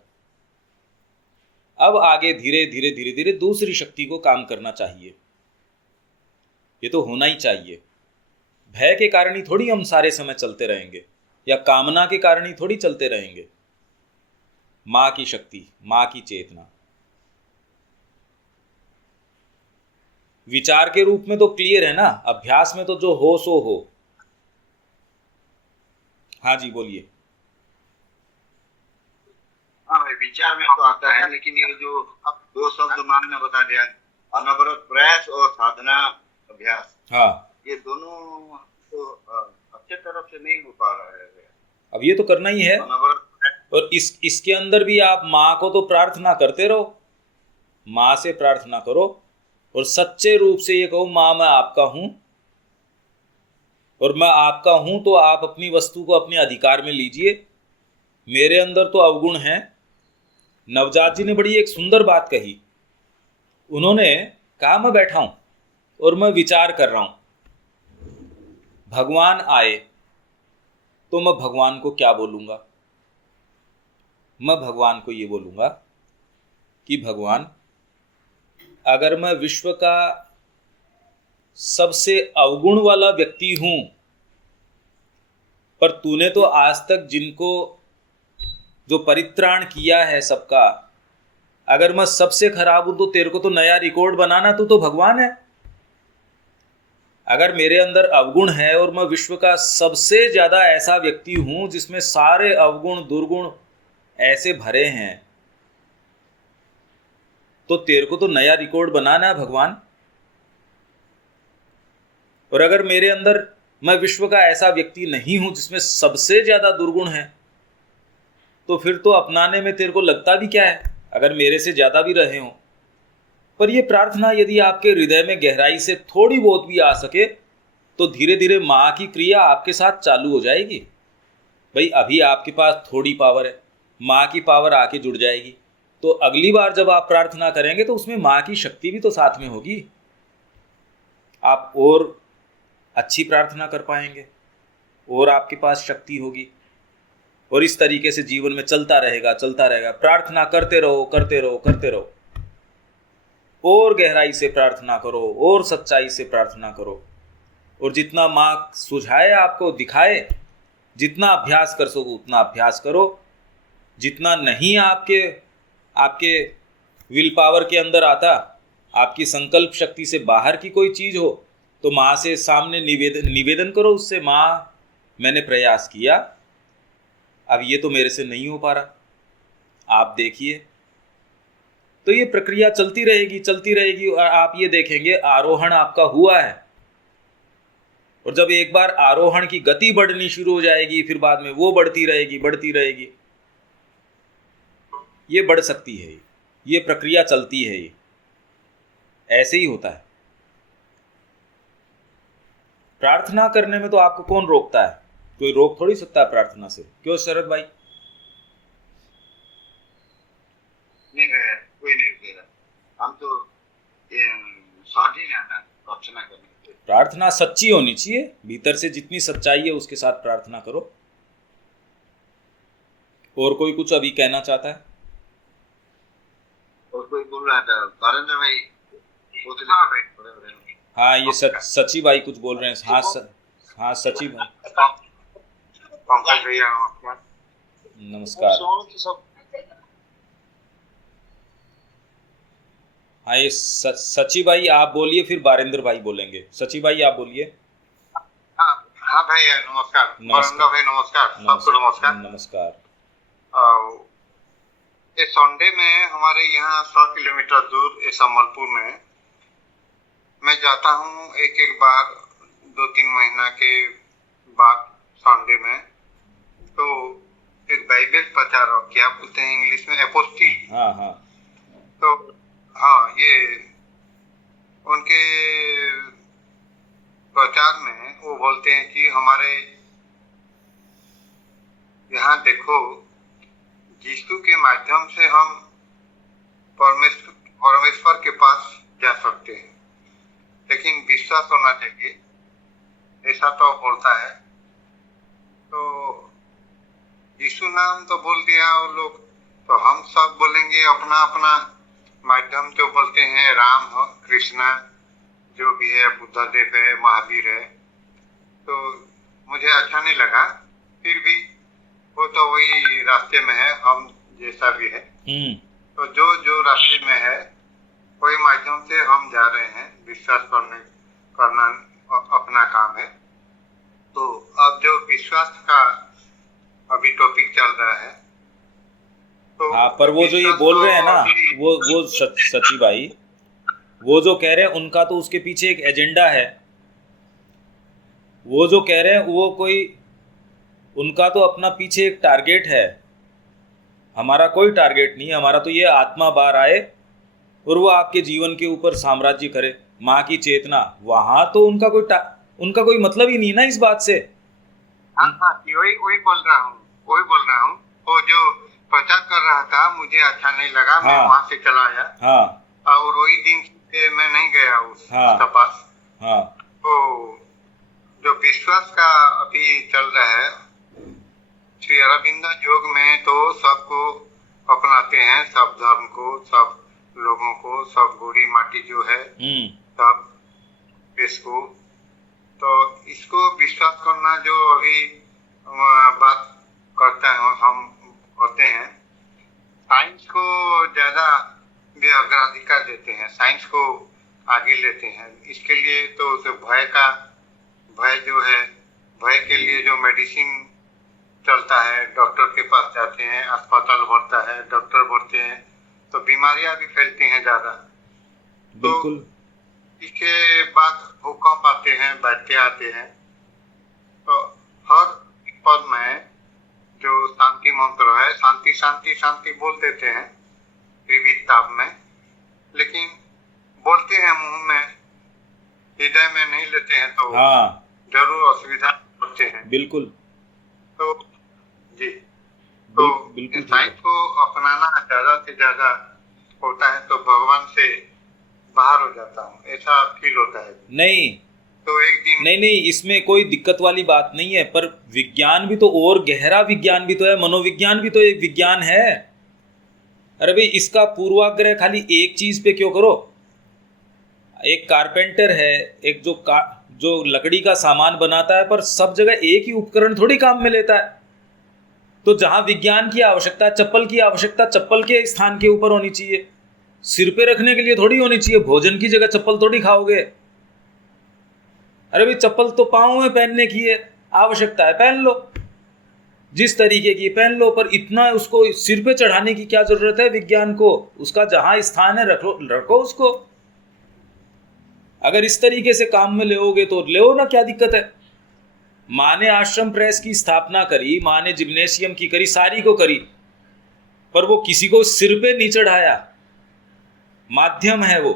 अब आगे धीरे धीरे धीरे धीरे दूसरी शक्ति को काम करना चाहिए। ये तो होना ही चाहिए। भय के कारण ही थोड़ी हम सारे समय चलते रहेंगे, या कामना के कारण ही थोड़ी चलते रहेंगे। मां की शक्ति, मां की चेतना विचार के रूप में तो क्लियर है ना, अभ्यास में तो जो हो सो हो। हाँ जी बोलिए। हाँ भाई, विचार में तो आता है, लेकिन ये जो अब दो शब्द मान ने बता दिया, अनवरत प्रयास और साधना अभ्यास, हाँ, ये दोनों तो अच्छे तरफ से नहीं हो पा रहा है। अब ये तो करना ही है। और इसके अंदर भी आप माँ को तो प्रार्थना करते रहो, माँ से प्रार्थना करो और सच्चे रूप से ये कहो, माँ मैं आपका हूं और मैं आपका हूं, तो आप अपनी वस्तु को अपने अधिकार में लीजिए। मेरे अंदर तो अवगुण हैं। नवजात जी ने बड़ी एक सुंदर बात कही। उन्होंने कहा मैं बैठा हूं और मैं विचार कर रहा हूं, भगवान आए तो मैं भगवान को क्या बोलूंगा? मैं भगवान को ये बोलूंगा कि भगवान, अगर मैं विश्व का सबसे अवगुण वाला व्यक्ति हूं पर तूने तो आज तक जिनको जो परित्राण किया है सबका, अगर मैं सबसे खराब हूं तो तेरे को तो नया रिकॉर्ड बनाना, तू तो भगवान है। अगर मेरे अंदर अवगुण है और मैं विश्व का सबसे ज्यादा ऐसा व्यक्ति हूं जिसमें सारे अवगुण दुर्गुण ऐसे भरे हैं, तो तेरे को तो नया रिकॉर्ड बनाना है भगवान। और अगर मेरे अंदर मैं विश्व का ऐसा व्यक्ति नहीं हूं जिसमें सबसे ज्यादा दुर्गुण है, तो फिर तो अपनाने में तेरे को लगता भी क्या है, अगर मेरे से ज्यादा भी रहे हों। पर यह प्रार्थना यदि आपके हृदय में गहराई से थोड़ी बहुत भी आ सके, तो धीरे धीरे माँ की क्रिया आपके साथ चालू हो जाएगी। भाई अभी आपके पास थोड़ी पावर है, माँ की पावर आके जुड़ जाएगी, तो अगली बार जब आप प्रार्थना करेंगे तो उसमें माँ की शक्ति भी तो साथ में होगी। आप और अच्छी प्रार्थना कर पाएंगे और आपके पास शक्ति होगी। और इस तरीके से जीवन में चलता रहेगा। प्रार्थना करते रहो, करते रहो, करते रहो। और गहराई से प्रार्थना करो और सच्चाई से प्रार्थना करो। और जितना माँ सुझाए आपको दिखाए, जितना अभ्यास कर सको उतना अभ्यास करो। जितना नहीं आपके विल पावर के अंदर आता, आपकी संकल्प शक्ति से बाहर की कोई चीज़ हो, तो माँ से सामने निवेदन करो उससे, माँ मैंने प्रयास किया, अब ये तो मेरे से नहीं हो पा रहा, आप देखिए। तो ये प्रक्रिया चलती रहेगी और आप ये देखेंगे आरोहण आपका हुआ है। और जब एक बार आरोहण की गति बढ़नी शुरू हो जाएगी, फिर बाद में वो बढ़ती रहेगी। ये बढ़ सकती है, ये प्रक्रिया चलती है, ये ऐसे ही होता है। प्रार्थना करने में तो आपको कौन रोकता है? कोई रोक थोड़ी सकता है प्रार्थना से। क्यों शरद भाई? नहीं, कोई नहीं रोकेगा। हम तो स्वाधीन है ना प्रार्थना करने के। प्रार्थना सच्ची होनी चाहिए, भीतर से जितनी सच्चाई है उसके साथ प्रार्थना करो। और कोई कुछ अभी कहना चाहता है? और कोई बोल रहा था, बारेंद्र भाई। हाँ, ये सची भाई कुछ बोल रहे हैं। हाँ सची भाई, पंकज भैया नमस्कार। हाँ, ये सची भाई आप बोलिए, फिर बारेंद्र भाई बोलेंगे। सची भाई आप बोलिए। हाँ भाई नमस्कार। बारेंद्र भाई नमस्कार। सबको नमस्कार। नमस्कार। इस संडे में हमारे यहाँ 100 किलोमीटर दूर इस संबलपुर में मैं जाता हूँ एक बार 2-3 महीना के बाद संडे में। तो एक बाइबल प्रचारक, क्या बोलते हैं इंग्लिश में, एपोस्टिल। हाँ। तो हाँ, ये उनके प्रचार में वो बोलते हैं कि हमारे यहाँ देखो, यीशु के माध्यम से हम परमेश्वर के पास जा सकते हैं, लेकिन विश्वास होना चाहिए, ऐसा तो बोलता है। तो यीशु नाम तो बोल दिया वो लोग, तो हम सब बोलेंगे अपना अपना माध्यम। तो बोलते हैं राम हो, कृष्णा जो भी है, बुद्ध देव है, महावीर है। तो मुझे अच्छा नहीं लगा। फिर भी वो तो वही रास्ते में है, हम जैसा भी है। तो जो रास्ते में है वही माध्यम से हम जा रहे हैं। विश्वास करना अपना काम है। तो अब जो विश्वास का अभी टॉपिक चल रहा है, तो हाँ, पर वो जो ये बोल रहे हैं ना, वो सची भाई, वो जो कह रहे हैं उनका तो उसके पीछे एक एजेंडा है। वो जो कह रहे हैं वो कोई, उनका तो अपना पीछे एक टारगेट है। हमारा कोई टारगेट नहीं है। हमारा तो ये आत्मा बाहर आए और वो आपके जीवन के ऊपर साम्राज्य करे, माँ की चेतना। वहां तो उनका कोई मतलब ही नहीं ना इस बात से। हाँ, वही बोल रहा हूँ। वो जो प्रचार कर रहा था मुझे अच्छा नहीं लगा। हाँ, मैं वहां से चला आया। हाँ, और वही दिन से मैं नहीं गया उसके पास। हाँ, तो जो विश्वास का अभी चल रहा है, श्री अरविंद योग में तो सबको अपनाते हैं, सब धर्म को, सब लोगों को, सब गोरी माटी जो है, सब इसको। तो इसको विश्वास करना जो अभी बात करते हैं, हम होते हैं, साइंस को ज़्यादा भी अग्राधिकार देते हैं, साइंस को आगे लेते हैं। इसके लिए तो उसे भय जो है, भय के लिए जो मेडिसिन चलता है, डॉक्टर के पास जाते हैं, अस्पताल भरता है, डॉक्टर भरते हैं, तो बीमारियां भी फैलती हैं ज़्यादा। बिल्कुल। तो इसके बाद भूकंप आते हैं, बाढ़ आते हैं। तो हर पद में जो शांति मंत्र है, शांति शांति शांति बोल देते हैं विविध ताप में, लेकिन बोलते हैं मुंह में, हृदय में नहीं लेते हैं, तो हाँ, जरूर असुविधा होते हैं। बिल्कुल। तो जी, तो बिल्कुल साइंस को अपनाना ज्यादा से ज्यादा होता है तो भगवान से बाहर हो जाता हूँ, ऐसा फील होता है। नहीं तो एक दिन नहीं, इसमें कोई दिक्कत वाली बात नहीं है, पर विज्ञान भी तो, और गहरा विज्ञान भी तो है, मनोविज्ञान भी तो एक विज्ञान है। अरे भाई, इसका पूर्वाग्रह खाली एक चीज पे क्यों करो? एक कारपेंटर है, एक जो लकड़ी का सामान बनाता है, पर सब जगह एक ही उपकरण थोड़ी काम में लेता है। तो जहां विज्ञान की आवश्यकता, चप्पल की आवश्यकता चप्पल के स्थान के ऊपर होनी चाहिए, सिर पे रखने के लिए थोड़ी होनी चाहिए। भोजन की जगह चप्पल थोड़ी खाओगे। अरे भाई, चप्पल तो पाँव में पहनने की है, आवश्यकता है पहन लो, जिस तरीके की पहन लो, पर इतना उसको सिर पे चढ़ाने की क्या जरूरत है विज्ञान को? उसका जहां स्थान है रखो उसको। अगर इस तरीके से काम में लेओगे तो ले ना, क्या दिक्कत है? माँ ने आश्रम प्रेस की स्थापना करी, माँ ने जिम्नेशियम की करी, सारी को करी, पर वो किसी को सिर पे नहीं चढ़ाया। माध्यम है वो,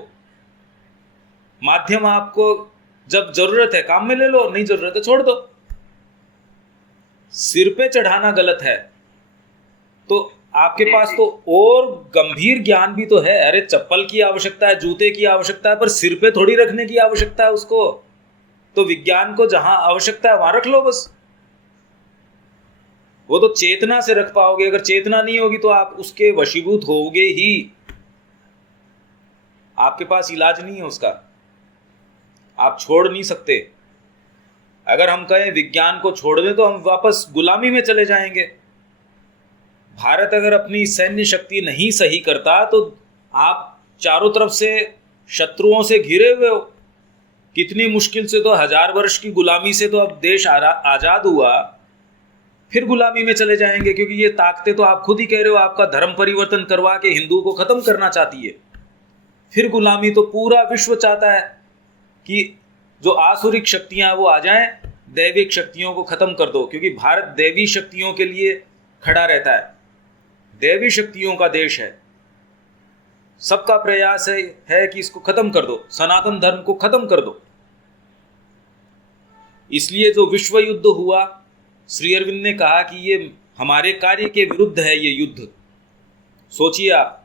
माध्यम आपको जब जरूरत है काम में ले लो, नहीं जरूरत है छोड़ दो। सिर पे चढ़ाना गलत है। तो आपके पास तो और गंभीर ज्ञान भी तो है। अरे चप्पल की आवश्यकता है, जूते की आवश्यकता है, पर सिर पे थोड़ी रखने की आवश्यकता है उसको। तो विज्ञान को जहां आवश्यकता है वहां रख लो बस। वो तो चेतना से रख पाओगे, अगर चेतना नहीं होगी तो आप उसके वशीभूत होगे ही, आपके पास इलाज नहीं है उसका, आप छोड़ नहीं सकते। अगर हम कहें विज्ञान को छोड़ दें तो हम वापस गुलामी में चले जाएंगे। भारत अगर अपनी सैन्य शक्ति नहीं सही करता तो आप चारों तरफ से शत्रुओं से घिरे हुए हो। कितनी मुश्किल से तो 1000 वर्ष की गुलामी से तो अब देश आजाद हुआ, फिर गुलामी में चले जाएंगे, क्योंकि ये ताकतें तो आप खुद ही कह रहे हो आपका धर्म परिवर्तन करवा के हिंदू को खत्म करना चाहती है। फिर गुलामी तो पूरा विश्व चाहता है कि जो आसुरिक शक्तियां वो आ जाएं, दैविक शक्तियों को खत्म कर दो, क्योंकि भारत दैवी शक्तियों के लिए खड़ा रहता है, दैवी शक्तियों का देश है। सबका प्रयास है कि इसको खत्म कर दो, सनातन धर्म को खत्म कर दो। इसलिए जो विश्व युद्ध हुआ, श्री अरविंद ने कहा कि ये हमारे कार्य के विरुद्ध है ये युद्ध। सोचिए आप,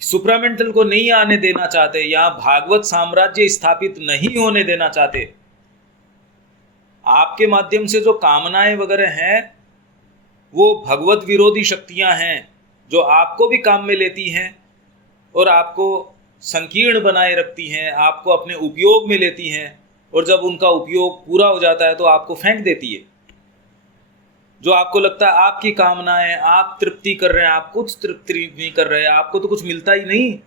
सुप्रामेंटल को नहीं आने देना चाहते, यहां भागवत साम्राज्य स्थापित नहीं होने देना चाहते। आपके माध्यम से जो कामनाएं वगैरह हैं वो भगवत विरोधी शक्तियां हैं, जो आपको भी काम में लेती हैं और आपको संकीर्ण बनाए रखती हैं, आपको अपने उपयोग में लेती हैं, और जब उनका उपयोग पूरा हो जाता है तो आपको फेंक देती है। जो आपको लगता है आपकी कामनाएं आप तृप्ति कर रहे हैं, आप कुछ तृप्ति नहीं कर रहे, आपको तो कुछ मिलता ही नहीं।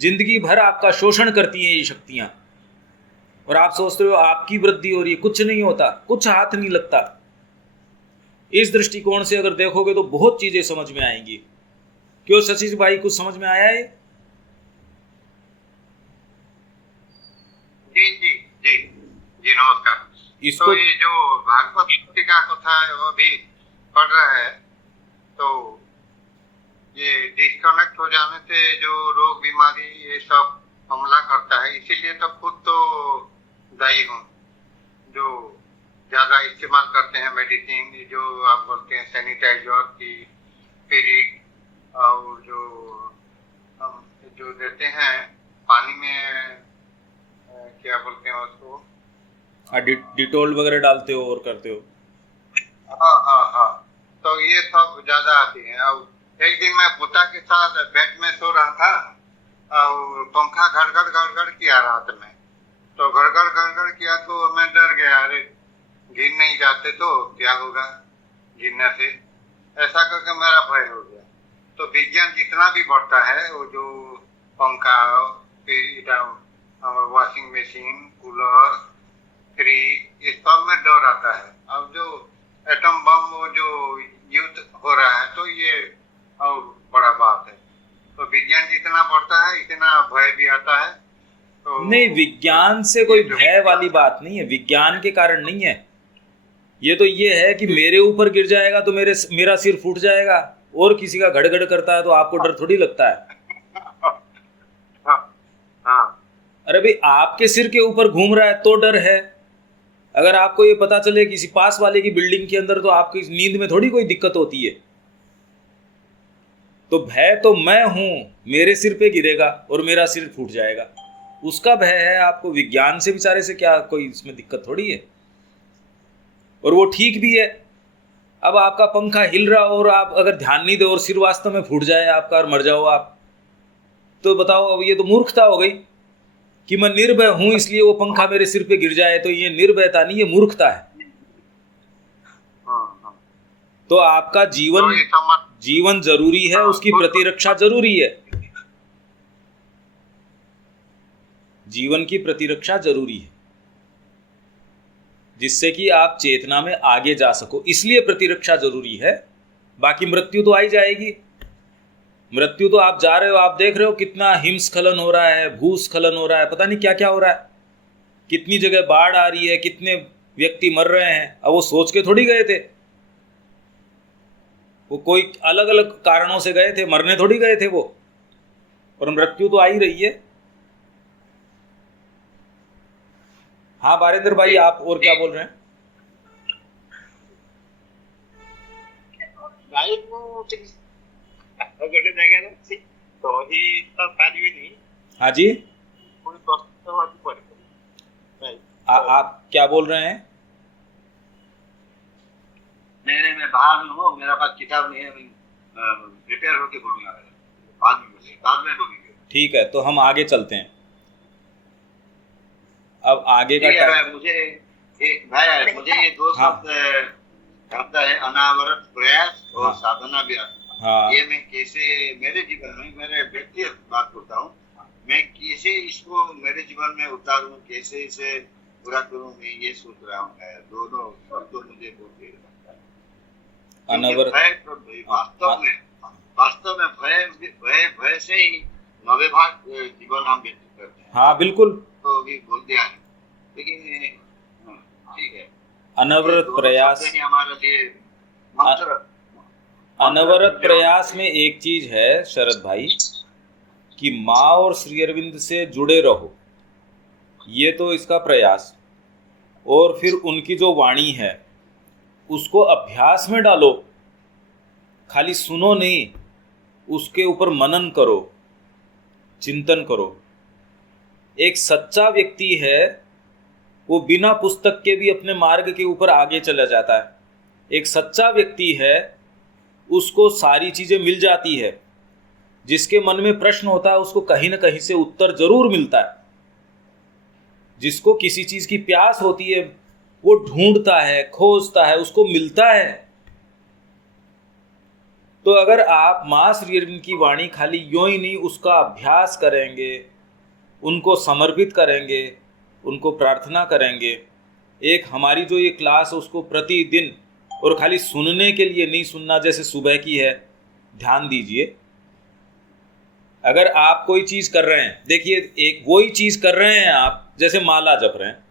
जिंदगी भर आपका शोषण करती हैं ये शक्तियां, और आप सोचते हो आपकी वृद्धि हो रही है, कुछ नहीं होता, कुछ हाथ नहीं लगता। इस दृष्टिकोण से अगर देखोगे तो बहुत चीजें समझ में आएंगी। क्यों शशि भाई, कुछ समझ में आया है? जी जी जी जी, नमस्कार। इसको तो ये जो भागवत पुस्तिका कथा है वो भी पढ़ रहा है, तो ये डिस्कनेक्ट हो जाने से जो रोग बीमारी ये सब हमला करता है, इसीलिए तो खुद तो दायी हूँ। जो ज्यादा इस्तेमाल करते हैं मेडिसिन, जो आप बोलते हैं सैनिटाइजर की स्पिरिट, और जो देते हैं पानी में, क्या बोलते हैं उसको, डिटोल वगैरह डालते हो और करते हो। हाँ हाँ हाँ, तो ये सब ज्यादा आती है। अब एक दिन मैं पोता के साथ बेड में सो रहा था और पंखा घड़ घड़ किया रात में, तो घड़ घड़ किया तो मैं डर गया। अरे गिर नहीं जाते तो क्या होगा गिरने से, ऐसा करके मेरा भय हो गया। तो विज्ञान जितना भी बढ़ता है, वो जो पंखा, फिर वॉशिंग मशीन, कूलर, फ्रिज, इस सब में डर आता है। अब जो एटम बम वो जो युद्ध हो रहा है, तो ये और बड़ा बात है। तो विज्ञान जितना बढ़ता है इतना भय भी आता है। तो नहीं, विज्ञान से कोई भय वाली बात नहीं है, विज्ञान के कारण नहीं है ये। तो ये है कि मेरे ऊपर गिर जाएगा तो मेरा सिर फूट जाएगा, और किसी का घड़ करता है तो आपको डर थोड़ी लगता है। अरे भाई, आपके सिर के ऊपर घूम रहा है तो डर है। अगर आपको ये पता चले किसी पास वाले की बिल्डिंग के अंदर, तो आपकी नींद में थोड़ी कोई दिक्कत होती है। तो भय तो मैं हूं, मेरे सिर पे गिरेगा और मेरा सिर फूट जाएगा, उसका भय है आपको। विज्ञान से बेचारे से क्या कोई इसमें दिक्कत थोड़ी है, और वो ठीक भी है। अब आपका पंखा हिल रहा हो और आप अगर ध्यान नहीं दो और सिर वास्तव में फूट जाए आपका और मर जाओ आप, तो बताओ, अब ये तो मूर्खता हो गई कि मैं निर्भय हूं इसलिए वो पंखा मेरे सिर पे गिर जाए। तो ये निर्भयता नहीं, ये मूर्खता है। तो आपका जीवन जरूरी है, उसकी प्रतिरक्षा जरूरी है, जीवन की प्रतिरक्षा जरूरी है, जिससे कि आप चेतना में आगे जा सको, इसलिए प्रतिरक्षा जरूरी है। बाकी मृत्यु तो आई जाएगी। मृत्यु तो आप जा रहे हो, आप देख रहे हो कितना हिमस्खलन हो रहा है, भूस्खलन हो रहा है, पता नहीं क्या क्या हो रहा है, कितनी जगह बाढ़ आ रही है, कितने व्यक्ति मर रहे हैं। अब वो सोच के थोड़ी गए थे, वो कोई अलग अलग कारणों से गए थे, मरने थोड़ी गए थे वो, और मृत्यु तो आ ही रही है। हाँ बारेंद्र भाई, आप और क्या बोल रहे हैं? हाँ जी, आप क्या बोल रहे हैं? नहीं, मैं बाहर हूँ, मेरा पास किताब नहीं है, प्रिपेयर होके बोलूंगा, बाद में बोलेंगे। ठीक है, तो हम आगे चलते हैं। अब आगे का मुझे ये दो शब्द आता है, अनावरत प्रयास और साधना अभ्यास। ये मैं कैसे मेरे जीवन में, मेरे व्यक्तिगत बात करता हूँ, मैं कैसे इसको मेरे जीवन में उतारूं, कैसे इसे पूरा करूं, मैं ये सोच रहा हूँ। दोनों शब्दों मुझे बहुत लगता है। अनावरत वास्तव में भय से ही 90 भाग जीवन हम व्यतीत करते हैं। हाँ बिल्कुल, तो भी बोल दिया है, लेकिन ठीक है। अनवरत प्रयास, हमारे लिए मंत्र। अनवरत प्रयास में एक चीज है शरद भाई, कि माँ और श्री अरविंद से जुड़े रहो, ये तो इसका प्रयास। और फिर उनकी जो वाणी है उसको अभ्यास में डालो, खाली सुनो नहीं, उसके ऊपर मनन करो, चिंतन करो। एक सच्चा व्यक्ति है वो बिना पुस्तक के भी अपने मार्ग के ऊपर आगे चला जाता है। एक सच्चा व्यक्ति है उसको सारी चीज़ें मिल जाती है, जिसके मन में प्रश्न होता है उसको कहीं ना कहीं से उत्तर जरूर मिलता है। जिसको किसी चीज़ की प्यास होती है वो ढूंढता है, खोजता है, उसको मिलता है। तो अगर आप माँ श्री अरविंद की वाणी खाली यूं ही नहीं, उसका अभ्यास करेंगे, उनको समर्पित करेंगे, उनको प्रार्थना करेंगे, एक हमारी जो ये क्लास है उसको प्रतिदिन, और खाली सुनने के लिए नहीं सुनना जैसे सुबह की है, ध्यान दीजिए। अगर आप कोई चीज़ कर रहे हैं, देखिए एक वही चीज़ कर रहे हैं आप, जैसे माला जप रहे हैं,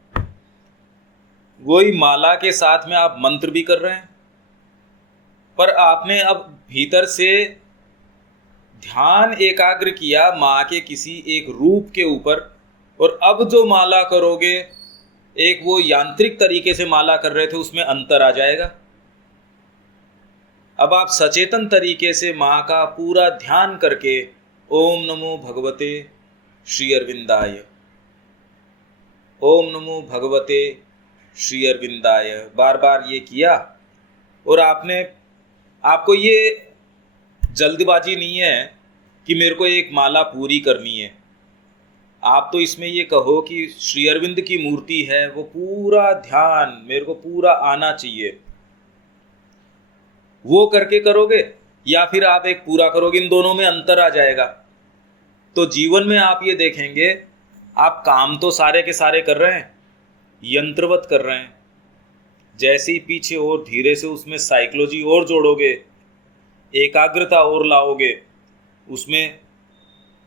वही माला के साथ में आप मंत्र भी कर रहे हैं, पर आपने अब भीतर से ध्यान एकाग्र किया माँ के किसी एक रूप के ऊपर, और अब जो माला करोगे, एक वो यांत्रिक तरीके से माला कर रहे थे उसमें अंतर आ जाएगा। अब आप सचेतन तरीके से माँ का पूरा ध्यान करके ओम नमो भगवते श्री अरविंदाय, ओम नमो भगवते श्री अरविंदाय बार बार ये किया। और आपको ये जल्दबाजी नहीं है कि मेरे को एक माला पूरी करनी है। आप तो इसमें ये कहो कि श्री अरविंद की मूर्ति है, वो पूरा ध्यान मेरे को पूरा आना चाहिए, वो करके करोगे या फिर आप एक पूरा करोगे, इन दोनों में अंतर आ जाएगा। तो जीवन में आप ये देखेंगे, आप काम तो सारे के सारे कर रहे हैं, यंत्रवत कर रहे हैं, जैसे ही पीछे और धीरे से उसमें साइकोलॉजी और जोड़ोगे, एकाग्रता और लाओगे, उसमें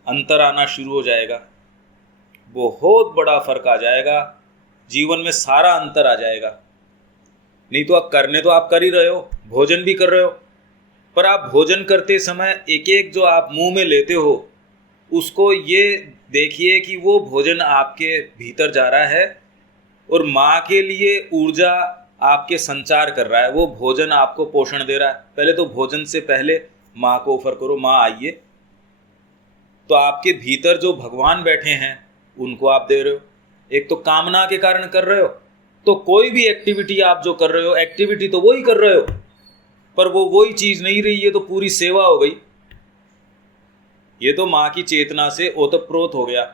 अंतर आना शुरू हो जाएगा, बहुत बड़ा फर्क आ जाएगा, जीवन में सारा अंतर आ जाएगा। नहीं तो आप करने तो आप कर ही रहे हो, भोजन भी कर रहे हो, पर आप भोजन करते समय एक एक जो आप मुंह में लेते हो उसको ये देखिए कि वो भोजन आपके भीतर जा रहा है और माँ के लिए ऊर्जा आपके संचार कर रहा है, वो भोजन आपको पोषण दे रहा है। पहले तो भोजन से पहले माँ को ऑफर करो, माँ आइए, तो आपके भीतर जो भगवान बैठे हैं उनको आप दे रहे हो। एक तो कामना के कारण कर रहे हो, तो कोई भी एक्टिविटी आप जो कर रहे हो, एक्टिविटी तो वही कर रहे हो, पर वो वही चीज़ नहीं रही, ये तो पूरी सेवा हो गई, ये तो माँ की चेतना से ओतप्रोत हो गया।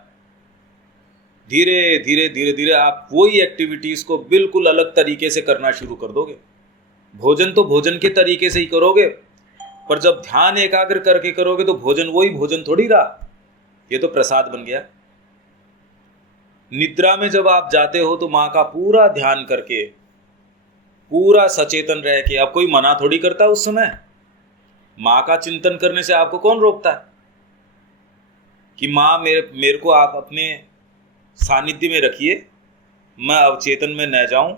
धीरे धीरे धीरे धीरे आप वही एक्टिविटीज़ को बिल्कुल अलग तरीके से करना शुरू कर दोगे। भोजन तो भोजन के तरीके से ही करोगे, पर जब ध्यान एकाग्र करके करोगे तो भोजन वही भोजन थोड़ी रहा, ये तो प्रसाद बन गया। निद्रा में जब आप जाते हो तो माँ का पूरा ध्यान करके, पूरा सचेतन रह के, अब कोई मना थोड़ी करता उस समय, माँ का चिंतन करने से आपको कौन रोकता है कि माँ मेरे को आप अपने सानिध्य में रखिए, मैं अवचेतन में न जाऊं,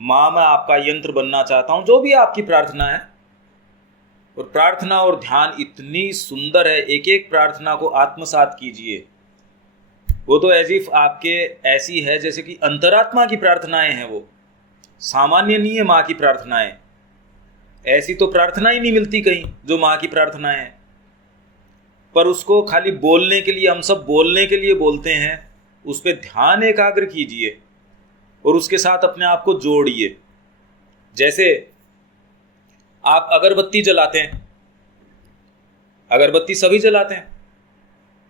माँ मैं आपका यंत्र बनना चाहता हूं, जो भी आपकी प्रार्थना है। और प्रार्थना और ध्यान इतनी सुंदर है, एक एक प्रार्थना को आत्मसात कीजिए, वो तो एज इफ आपके ऐसी है जैसे कि अंतरात्मा की प्रार्थनाएं हैं, वो सामान्य नहीं है। माँ की प्रार्थनाएं ऐसी तो प्रार्थना ही नहीं मिलती कहीं जो माँ की प्रार्थनाएं हैं, पर उसको खाली बोलने के लिए, हम सब बोलने के लिए बोलते हैं, उस पर ध्यान एकाग्र कीजिए और उसके साथ अपने आप को जोड़िए। जैसे आप अगरबत्ती जलाते हैं, अगरबत्ती सभी जलाते हैं,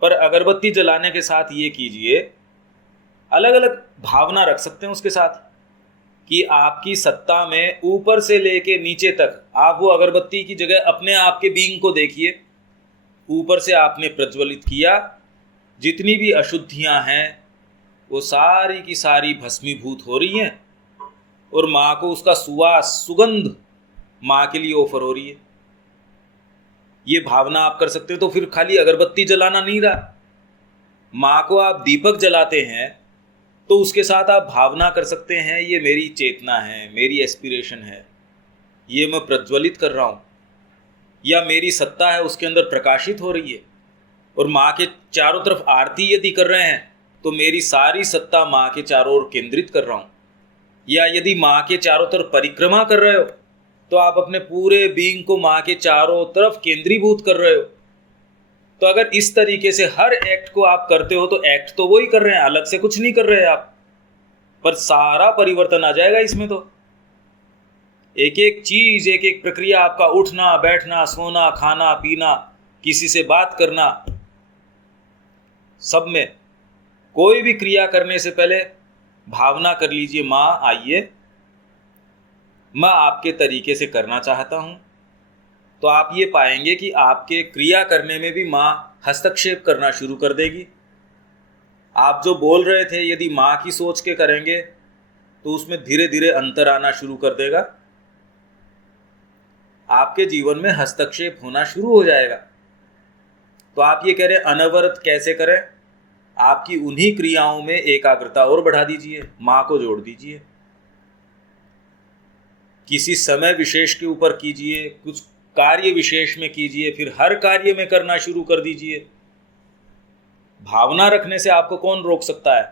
पर अगरबत्ती जलाने के साथ ये कीजिए, अलग अलग भावना रख सकते हैं उसके साथ, कि आपकी सत्ता में ऊपर से लेके नीचे तक आप वो अगरबत्ती की जगह अपने आप के बीइंग को देखिए। ऊपर से आपने प्रज्वलित किया, जितनी भी अशुद्धियां हैं वो सारी की सारी भस्मीभूत हो रही हैं और माँ को उसका सुवास, सुगंध माँ के लिए ऑफर हो रही है। ये भावना आप कर सकते हो। तो फिर खाली अगरबत्ती जलाना नहीं रहा, माँ को आप दीपक जलाते हैं तो उसके साथ आप भावना कर सकते हैं, ये मेरी चेतना है, मेरी एस्पिरेशन है, ये मैं प्रज्वलित कर रहा हूँ, या मेरी सत्ता है उसके अंदर प्रकाशित हो रही है। और माँ के चारों तरफ आरती यदि कर रहे हैं तो मेरी सारी सत्ता माँ के चारों ओर केंद्रित कर रहा हूँ। या यदि माँ के चारों तरफ परिक्रमा कर रहे हो तो आप अपने पूरे बीइंग को माँ के चारों तरफ केंद्रीभूत कर रहे हो। तो अगर इस तरीके से हर एक्ट को आप करते हो तो एक्ट तो वही कर रहे हैं, अलग से कुछ नहीं कर रहे आप, पर सारा परिवर्तन आ जाएगा इसमें। तो एक एक चीज, एक एक प्रक्रिया, आपका उठना बैठना, सोना खाना पीना, किसी से बात करना, सब में कोई भी क्रिया करने से पहले भावना कर लीजिए, माँ आइए, मैं आपके तरीके से करना चाहता हूँ। तो आप ये पाएंगे कि आपके क्रिया करने में भी माँ हस्तक्षेप करना शुरू कर देगी। आप जो बोल रहे थे यदि माँ की सोच के करेंगे तो उसमें धीरे धीरे अंतर आना शुरू कर देगा, आपके जीवन में हस्तक्षेप होना शुरू हो जाएगा। तो आप ये कह रहे अनवरत कैसे करें, आपकी उन्हीं क्रियाओं में एकाग्रता और बढ़ा दीजिए, माँ को जोड़ दीजिए, किसी समय विशेष के ऊपर कीजिए, कुछ कार्य विशेष में कीजिए, फिर हर कार्य में करना शुरू कर दीजिए। भावना रखने से आपको कौन रोक सकता है?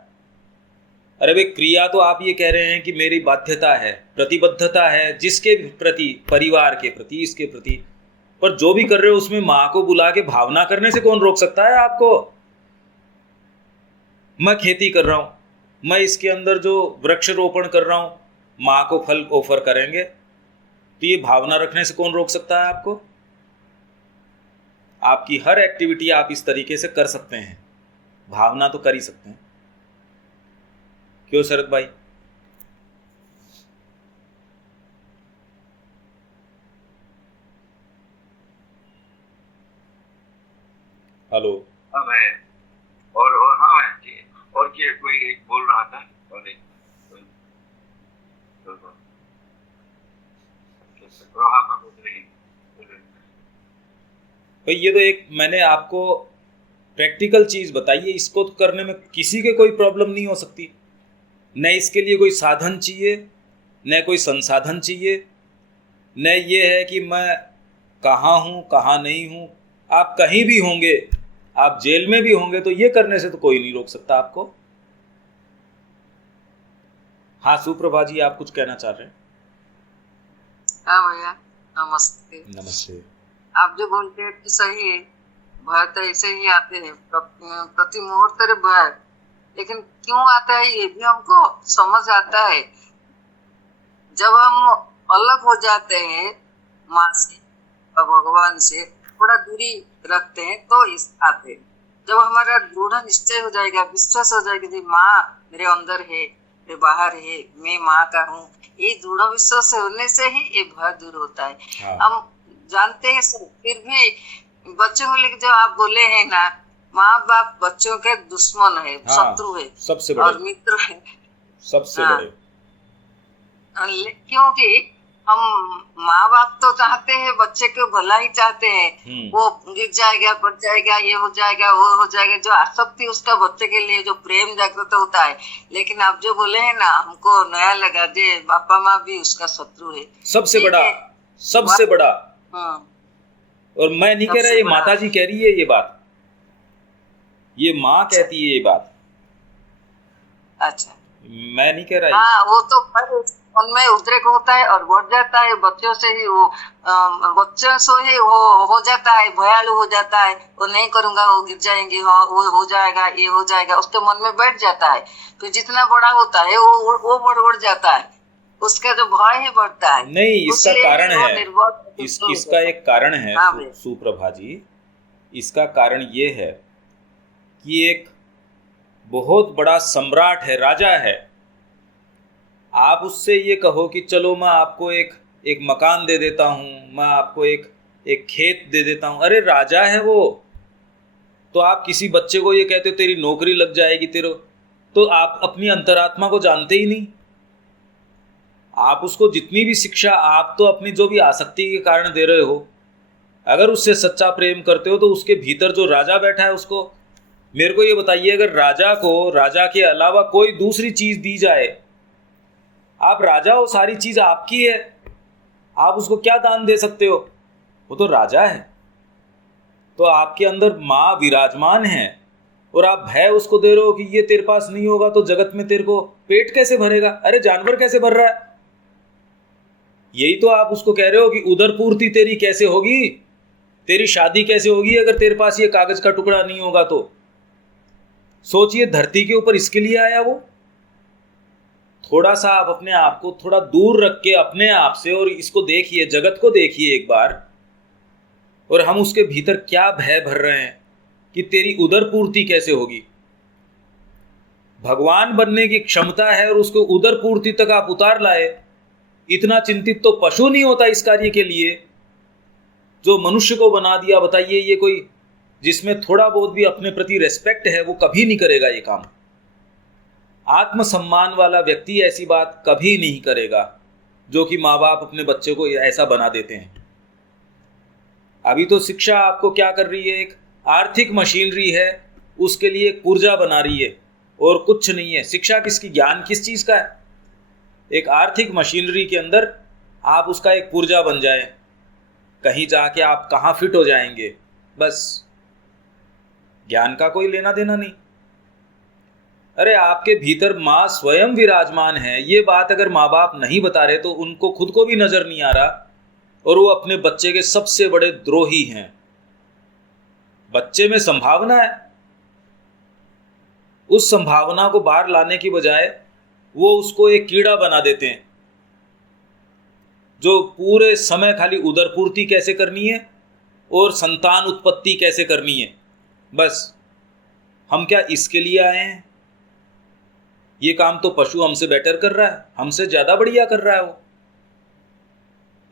अरे भाई, क्रिया तो आप ये कह रहे हैं कि मेरी बाध्यता है, प्रतिबद्धता है, जिसके प्रति, परिवार के प्रति, इसके प्रति, पर जो भी कर रहे हो उसमें माँ को बुला के भावना करने से कौन रोक सकता है आपको? मैं खेती कर रहा हूँ, मैं इसके अंदर जो वृक्षारोपण कर रहा हूँ, माँ को फल ऑफर करेंगे, तो ये भावना रखने से कौन रोक सकता है आपको? आपकी हर एक्टिविटी आप इस तरीके से कर सकते हैं, भावना तो कर ही सकते हैं। क्यों शरद भाई? हेलो। हाँ मैं और हाँ मैं और क्या कोई एक बोल रहा था और एक भाई ये तो एक मैंने आपको प्रैक्टिकल चीज़ बताई है, इसको तो करने में किसी के कोई प्रॉब्लम नहीं हो सकती। न इसके लिए कोई साधन चाहिए, न कोई संसाधन चाहिए, न ये है कि मैं कहाँ हूँ कहाँ नहीं हूँ। आप कहीं भी होंगे, आप जेल में भी होंगे, तो ये करने से तो कोई नहीं रोक सकता आपको। हाँ सुप्रभा जी, आप कुछ कहना चाह रहे हैं? हाँ भैया नमस्ते। नमस्ते। आप जो बोलते हैं कि सही है, भय तो ऐसे ही आते हैं प्रति मुहूर्त भय, लेकिन क्यों आता है ये भी हमको समझ आता है। जब हम अलग हो जाते हैं माँ से और भगवान से, थोड़ा दूरी रखते हैं तो इस आते हैं। जब हमारा दृढ़ निश्चय हो जाएगा, विश्वास हो जाएगा कि माँ मेरे अंदर है, मेरे बाहर है, मैं माँ का हूँ, ये दृढ़ विश्वास होने से ही ये भय दूर होता है। हाँ। हम जानते हैं सर, फिर भी बच्चों को लेकर जो आप बोले हैं ना, माँ बाप बच्चों के दुश्मन है, हाँ, शत्रु है, सबसे बड़े और मित्र है, सबसे हाँ। बड़े। क्योंकि हम माँ बाप तो चाहते हैं, बच्चे को भला ही चाहते हैं। वो गिर जाएगा, पड़ जाएगा, ये हो जाएगा, वो हो जाएगा, जो आसक्ति उसका बच्चे के लिए, जो प्रेम जागृत होता है। लेकिन आप जो बोले हैं ना, हमको नया लगा, जे पापा माँ भी उसका शत्रु है, सबसे बड़ा, सबसे बड़ा। और मैं नहीं कह रहा, ये माता जी कह रही है ये बात, ये माँ कहती है ये बात। अच्छा, मैं नहीं कह रहा। हाँ, वो तो उनमें उद्रेक होता है और बढ़ जाता है, बच्चों से ही वो बच्चों से ही वो हो जाता है, भयालु हो जाता है। वो नहीं करूंगा, वो गिर जाएंगे, हाँ वो हो जाएगा, ये हो जाएगा, उसके मन में बैठ जाता है। फिर जितना बड़ा होता है वो बढ़ जाता है, उसका जो भय ही बढ़ता है। नहीं, इसका कारण है, इसका एक कारण है। हाँ सुप्रभा जी, इसका कारण ये है कि एक बहुत बड़ा सम्राट है, राजा है। आप उससे ये कहो कि चलो मैं आपको एक मकान दे देता हूँ, मैं आपको एक खेत दे देता हूँ। अरे राजा है वो। तो आप किसी बच्चे को ये कहते हो तेरी नौकरी लग जाएगी तेरे, तो आप अपनी अंतरात्मा को जानते ही नहीं। आप उसको जितनी भी शिक्षा, आप तो अपनी जो भी आसक्ति के कारण दे रहे हो। अगर उससे सच्चा प्रेम करते हो तो उसके भीतर जो राजा बैठा है उसको, मेरे को ये बताइए, अगर राजा को राजा के अलावा कोई दूसरी चीज़ दी जाए, आप राजा हो, सारी चीज़ आपकी है, आप उसको क्या दान दे सकते हो? वो तो राजा है। तो आपके अंदर माँ विराजमान है और आप भय उसको दे रहे हो कि ये तेरे पास नहीं होगा तो जगत में तेरे को पेट कैसे भरेगा? अरे जानवर कैसे भर रहा है? यही तो आप उसको कह रहे हो कि उदर पूर्ति तेरी कैसे होगी, तेरी शादी कैसे होगी अगर तेरे पास ये कागज का टुकड़ा नहीं होगा तो। सोचिए, धरती के ऊपर इसके लिए आया वो। थोड़ा सा आप अपने आप को थोड़ा दूर रख के अपने आप से और इसको देखिए, जगत को देखिए एक बार, और हम उसके भीतर क्या भय भर रहे हैं कि तेरी उदर पूर्ति कैसे होगी। भगवान बनने की क्षमता है और उसको उदर पूर्ति तक आप उतार लाए। इतना चिंतित तो पशु नहीं होता इस कार्य के लिए, जो मनुष्य को बना दिया। बताइए, ये कोई जिसमें थोड़ा बहुत भी अपने प्रति रेस्पेक्ट है वो कभी नहीं करेगा ये काम। आत्मसम्मान वाला व्यक्ति ऐसी बात कभी नहीं करेगा, जो कि माँ बाप अपने बच्चे को ऐसा बना देते हैं। अभी तो शिक्षा आपको क्या कर रही है, एक आर्थिक मशीनरी है, उसके लिए एक पुर्जा बना रही है और कुछ नहीं है। शिक्षा किसकी, ज्ञान किस चीज़ का है? एक आर्थिक मशीनरी के अंदर आप उसका एक पुर्जा बन जाए, कहीं जाके आप कहाँ फिट हो जाएंगे, बस। ज्ञान का कोई लेना देना नहीं। अरे आपके भीतर माँ स्वयं विराजमान है, ये बात अगर माँ बाप नहीं बता रहे तो उनको खुद को भी नजर नहीं आ रहा, और वो अपने बच्चे के सबसे बड़े द्रोही हैं। बच्चे में संभावना है, उस संभावना को बाहर लाने की बजाय वो उसको एक कीड़ा बना देते हैं, जो पूरे समय खाली उदरपूर्ति कैसे करनी है और संतान उत्पत्ति कैसे करनी है, बस। हम क्या इसके लिए आए हैं? ये काम तो पशु हमसे बेटर कर रहा है, हमसे ज्यादा बढ़िया कर रहा है वो।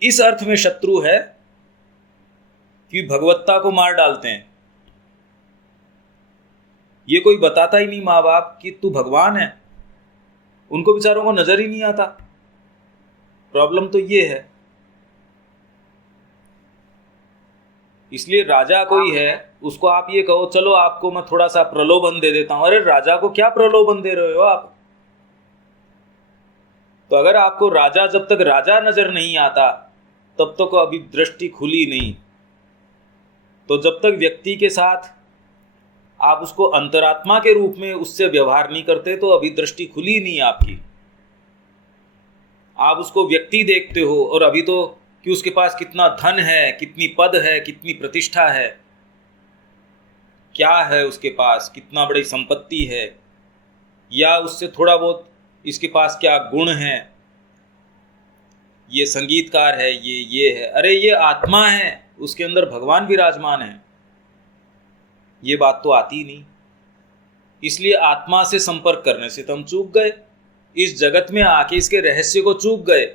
इस अर्थ में शत्रु है कि भगवत्ता को मार डालते हैं। ये कोई बताता ही नहीं माँ बाप कि तू भगवान है, उनको बेचारों को नजर ही नहीं आता। प्रॉब्लम तो ये है। इसलिए राजा कोई है, उसको आप ये कहो चलो आपको मैं थोड़ा सा प्रलोभन दे देता हूं। अरे राजा को क्या प्रलोभन दे रहे हो आप? तो अगर आपको राजा, जब तक राजा नजर नहीं आता तब तक अभी दृष्टि खुली नहीं। तो जब तक व्यक्ति के साथ आप उसको अंतरात्मा के रूप में उससे व्यवहार नहीं करते तो अभी दृष्टि खुली नहीं आपकी। आप उसको व्यक्ति देखते हो और अभी तो कि उसके पास कितना धन है, कितनी पद है, कितनी प्रतिष्ठा है, क्या है उसके पास, कितना बड़ी संपत्ति है, या उससे थोड़ा बहुत इसके पास क्या गुण है, ये संगीतकार है, ये है। अरे ये आत्मा है, उसके अंदर भगवान विराजमान है। ये बात तो आती नहीं। इसलिए आत्मा से संपर्क करने से तो हम चूक गए, इस जगत में आके इसके रहस्य को चूक गए।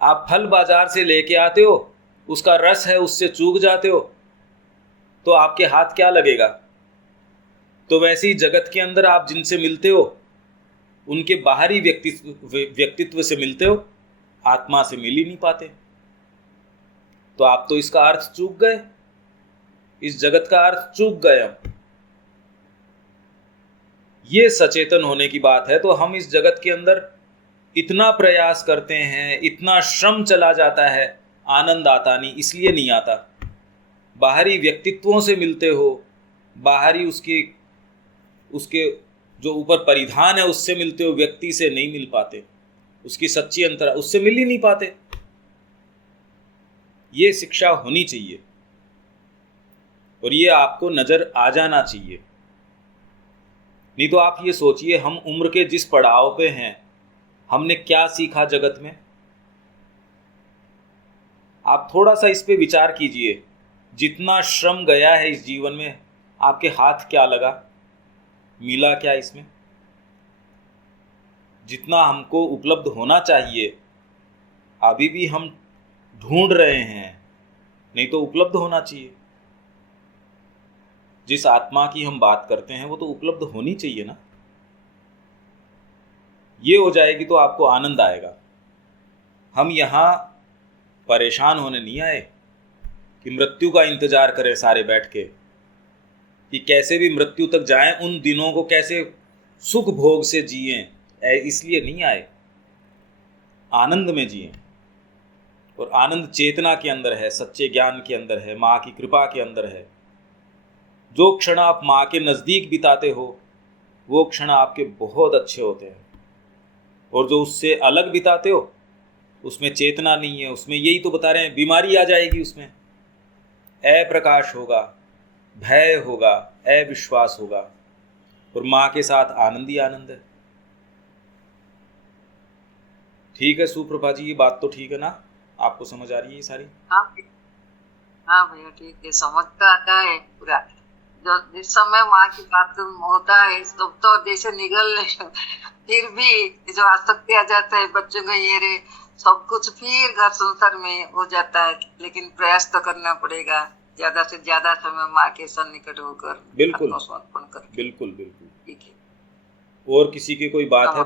आप फल बाजार से लेके आते हो, उसका रस है उससे चूक जाते हो, तो आपके हाथ क्या लगेगा? तो वैसे ही जगत के अंदर आप जिनसे मिलते हो उनके बाहरी व्यक्तित्व से मिलते हो, आत्मा से मिल ही नहीं पाते। तो आप तो इसका अर्थ चूक गए, इस जगत का अर्थ चूक गए हम। ये सचेतन होने की बात है। तो हम इस जगत के अंदर इतना प्रयास करते हैं, इतना श्रम चला जाता है, आनंद आता नहीं। इसलिए नहीं आता। बाहरी व्यक्तित्वों से मिलते हो, बाहरी उसके जो ऊपर परिधान है उससे मिलते हो, व्यक्ति से नहीं मिल पाते, उसकी सच्ची अंतरा उससे मिल ही नहीं पाते। ये शिक्षा होनी चाहिए और ये आपको नजर आ जाना चाहिए। नहीं तो आप ये सोचिए, हम उम्र के जिस पड़ाव पे हैं, हमने क्या सीखा जगत में? आप थोड़ा सा इस पे विचार कीजिए। जितना श्रम गया है इस जीवन में, आपके हाथ क्या लगा, मिला क्या इसमें? जितना हमको उपलब्ध होना चाहिए अभी भी हम ढूंढ रहे हैं, नहीं तो उपलब्ध होना चाहिए। जिस आत्मा की हम बात करते हैं वो तो उपलब्ध होनी चाहिए ना। ये हो जाएगी तो आपको आनंद आएगा। हम यहाँ परेशान होने नहीं आए कि मृत्यु का इंतजार करें सारे बैठ के, कि कैसे भी मृत्यु तक जाएं, उन दिनों को कैसे सुख भोग से जिएं, इसलिए नहीं आए। आनंद में जिएं। और आनंद चेतना के अंदर है, सच्चे ज्ञान के अंदर है, माँ की कृपा के अंदर है। जो क्षण आप माँ के नज़दीक बिताते हो वो क्षण आपके बहुत अच्छे होते हैं, और जो उससे अलग बिताते हो उसमें चेतना नहीं है। उसमें यही तो बता रहे हैं, बीमारी आ जाएगी, उसमें अप्रकाश होगा, भय होगा, अविश्वास होगा, और माँ के साथ आनंद ही आनंद है। ठीक है सुप्रभा जी, ये बात तो ठीक है ना? आपको समझ आ रही है ये सारी? हाँ भैया ठीक है, समझता आता है पूरा। जो जिस समय माँ की बात होता है तब तो जैसे निगल फिर भी जो आसक्ति आ जाता है बच्चों को, ये रे सब कुछ फिर घर संसार में हो जाता है। लेकिन प्रयास तो करना पड़ेगा, ज्यादा से ज्यादा समय माँ के सन्निकट होकर, बिल्कुल समर्पण कर। बिल्कुल बिल्कुल ठीक है। और किसी की कोई बात है?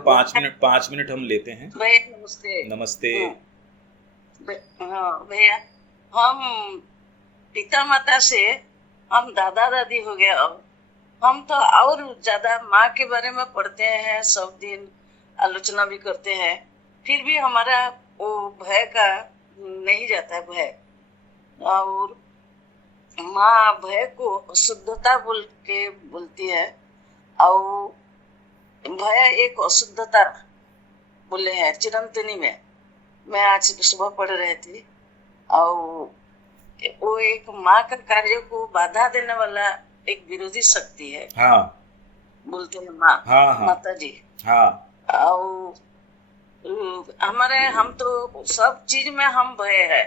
5 मिनट हम लेते हैं। नमस्ते। नमस्ते। हाँ भैया, हम पिता माता से हम दादा दादी हो गए, अब हम तो और ज्यादा माँ के बारे में पढ़ते हैं, सब दिन आलोचना भी करते हैं, फिर भी हमारा वो भय का नहीं जाता है भय। और माँ भय को शुद्धता बोल के बोलती है, और भय एक अशुद्धता बोले हैं चिरंतनी में। मैं आज सुबह पढ़ रही थी, और वो एक माँ का कार्य को बाधा देने वाला एक विरोधी शक्ति है। हाँ बोलते हैं माँ। हाँ हाँ माता जी। हाँ। और हम तो सब चीज में हम भय है,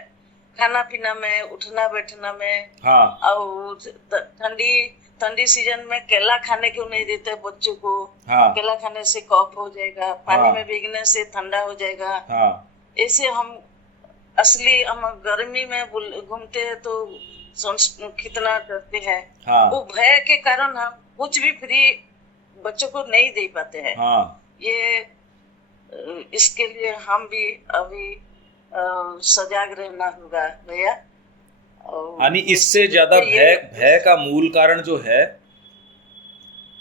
खाना पीना में, उठना बैठना में। हाँ। और ठंडी ठंडी सीजन में केला खाने क्यों नहीं देते बच्चों को? हाँ केला खाने से कफ हो जाएगा, पानी हाँ में भीगने से ठंडा हो जाएगा। हाँ ऐसे हम असली हम गर्मी में घूमते हैं तो कितना डरते हैं। हाँ वो भय के कारण हम कुछ भी फ्री बच्चों को नहीं दे पाते हैं। हाँ ये इसके लिए हम भी अभी सजाग रहना होगा भैया। यानी इससे ज्यादा भय का मूल कारण जो है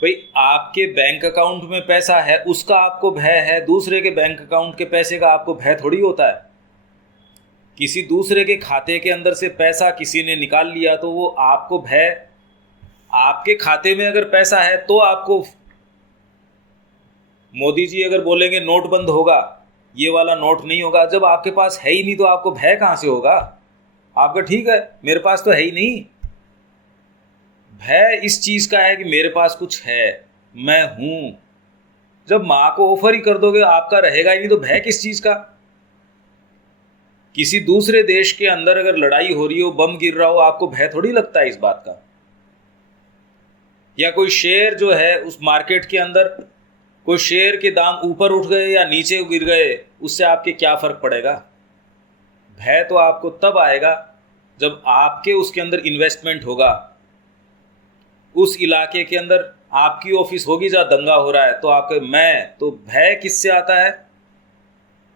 भाई, आपके बैंक अकाउंट में पैसा है उसका आपको भय है, दूसरे के बैंक अकाउंट के पैसे का आपको भय थोड़ी होता है। किसी दूसरे के खाते के अंदर से पैसा किसी ने निकाल लिया तो वो आपको भय, आपके खाते में अगर पैसा है तो आपको, मोदी जी अगर बोलेंगे नोट बंद होगा, ये वाला नोट नहीं होगा, जब आपके पास है ही नहीं तो आपको भय कहाँ से होगा? आपका ठीक है मेरे पास तो है ही नहीं। भय इस चीज का है कि मेरे पास कुछ है, मैं हूं। जब मां को ऑफर ही कर दोगे आपका रहेगा ही नहीं तो भय किस चीज का? किसी दूसरे देश के अंदर अगर लड़ाई हो रही हो, बम गिर रहा हो, आपको भय थोड़ी लगता है इस बात का? या कोई शेयर जो है उस मार्केट के अंदर, कोई शेयर के दाम ऊपर उठ गए या नीचे गिर गए, उससे आपके क्या फर्क पड़ेगा? भय तो आपको तब आएगा जब आपके उसके अंदर इन्वेस्टमेंट होगा, उस इलाके के अंदर आपकी ऑफिस होगी जहाँ दंगा हो रहा है तो आपके मैं तो भय किससे आता है?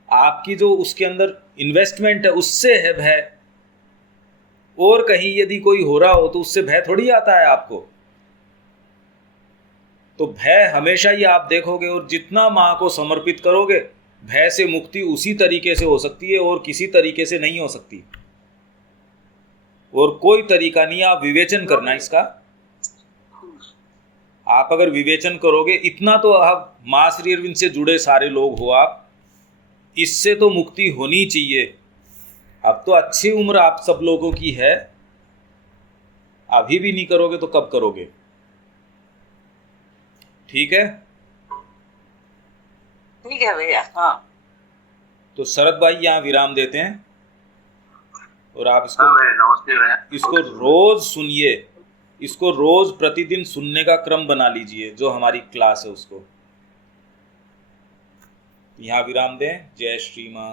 आपकी जो उसके अंदर इन्वेस्टमेंट है उससे है भय। और कहीं यदि कोई हो रहा हो तो उससे भय थोड़ी आता है आपको। तो भय हमेशा ही आप देखोगे, और जितना मां को समर्पित करोगे भय से मुक्ति उसी तरीके से हो सकती है और किसी तरीके से नहीं हो सकती। और कोई तरीका नहीं, आप विवेचन करना इसका। आप अगर विवेचन करोगे, इतना तो आप मां श्री अरविंद से जुड़े सारे लोग हो, आप इससे तो मुक्ति होनी चाहिए। अब तो अच्छी उम्र आप सब लोगों की है, अभी भी नहीं करोगे तो कब करोगे? ठीक है, ठीक है भैया। हाँ तो शरद भाई यहाँ विराम देते हैं और आप इसको नमस्ते भैया। इसको रोज सुनिए, इसको रोज प्रतिदिन सुनने का क्रम बना लीजिए, जो हमारी क्लास है उसको। यहाँ विराम दें। जय श्री मां।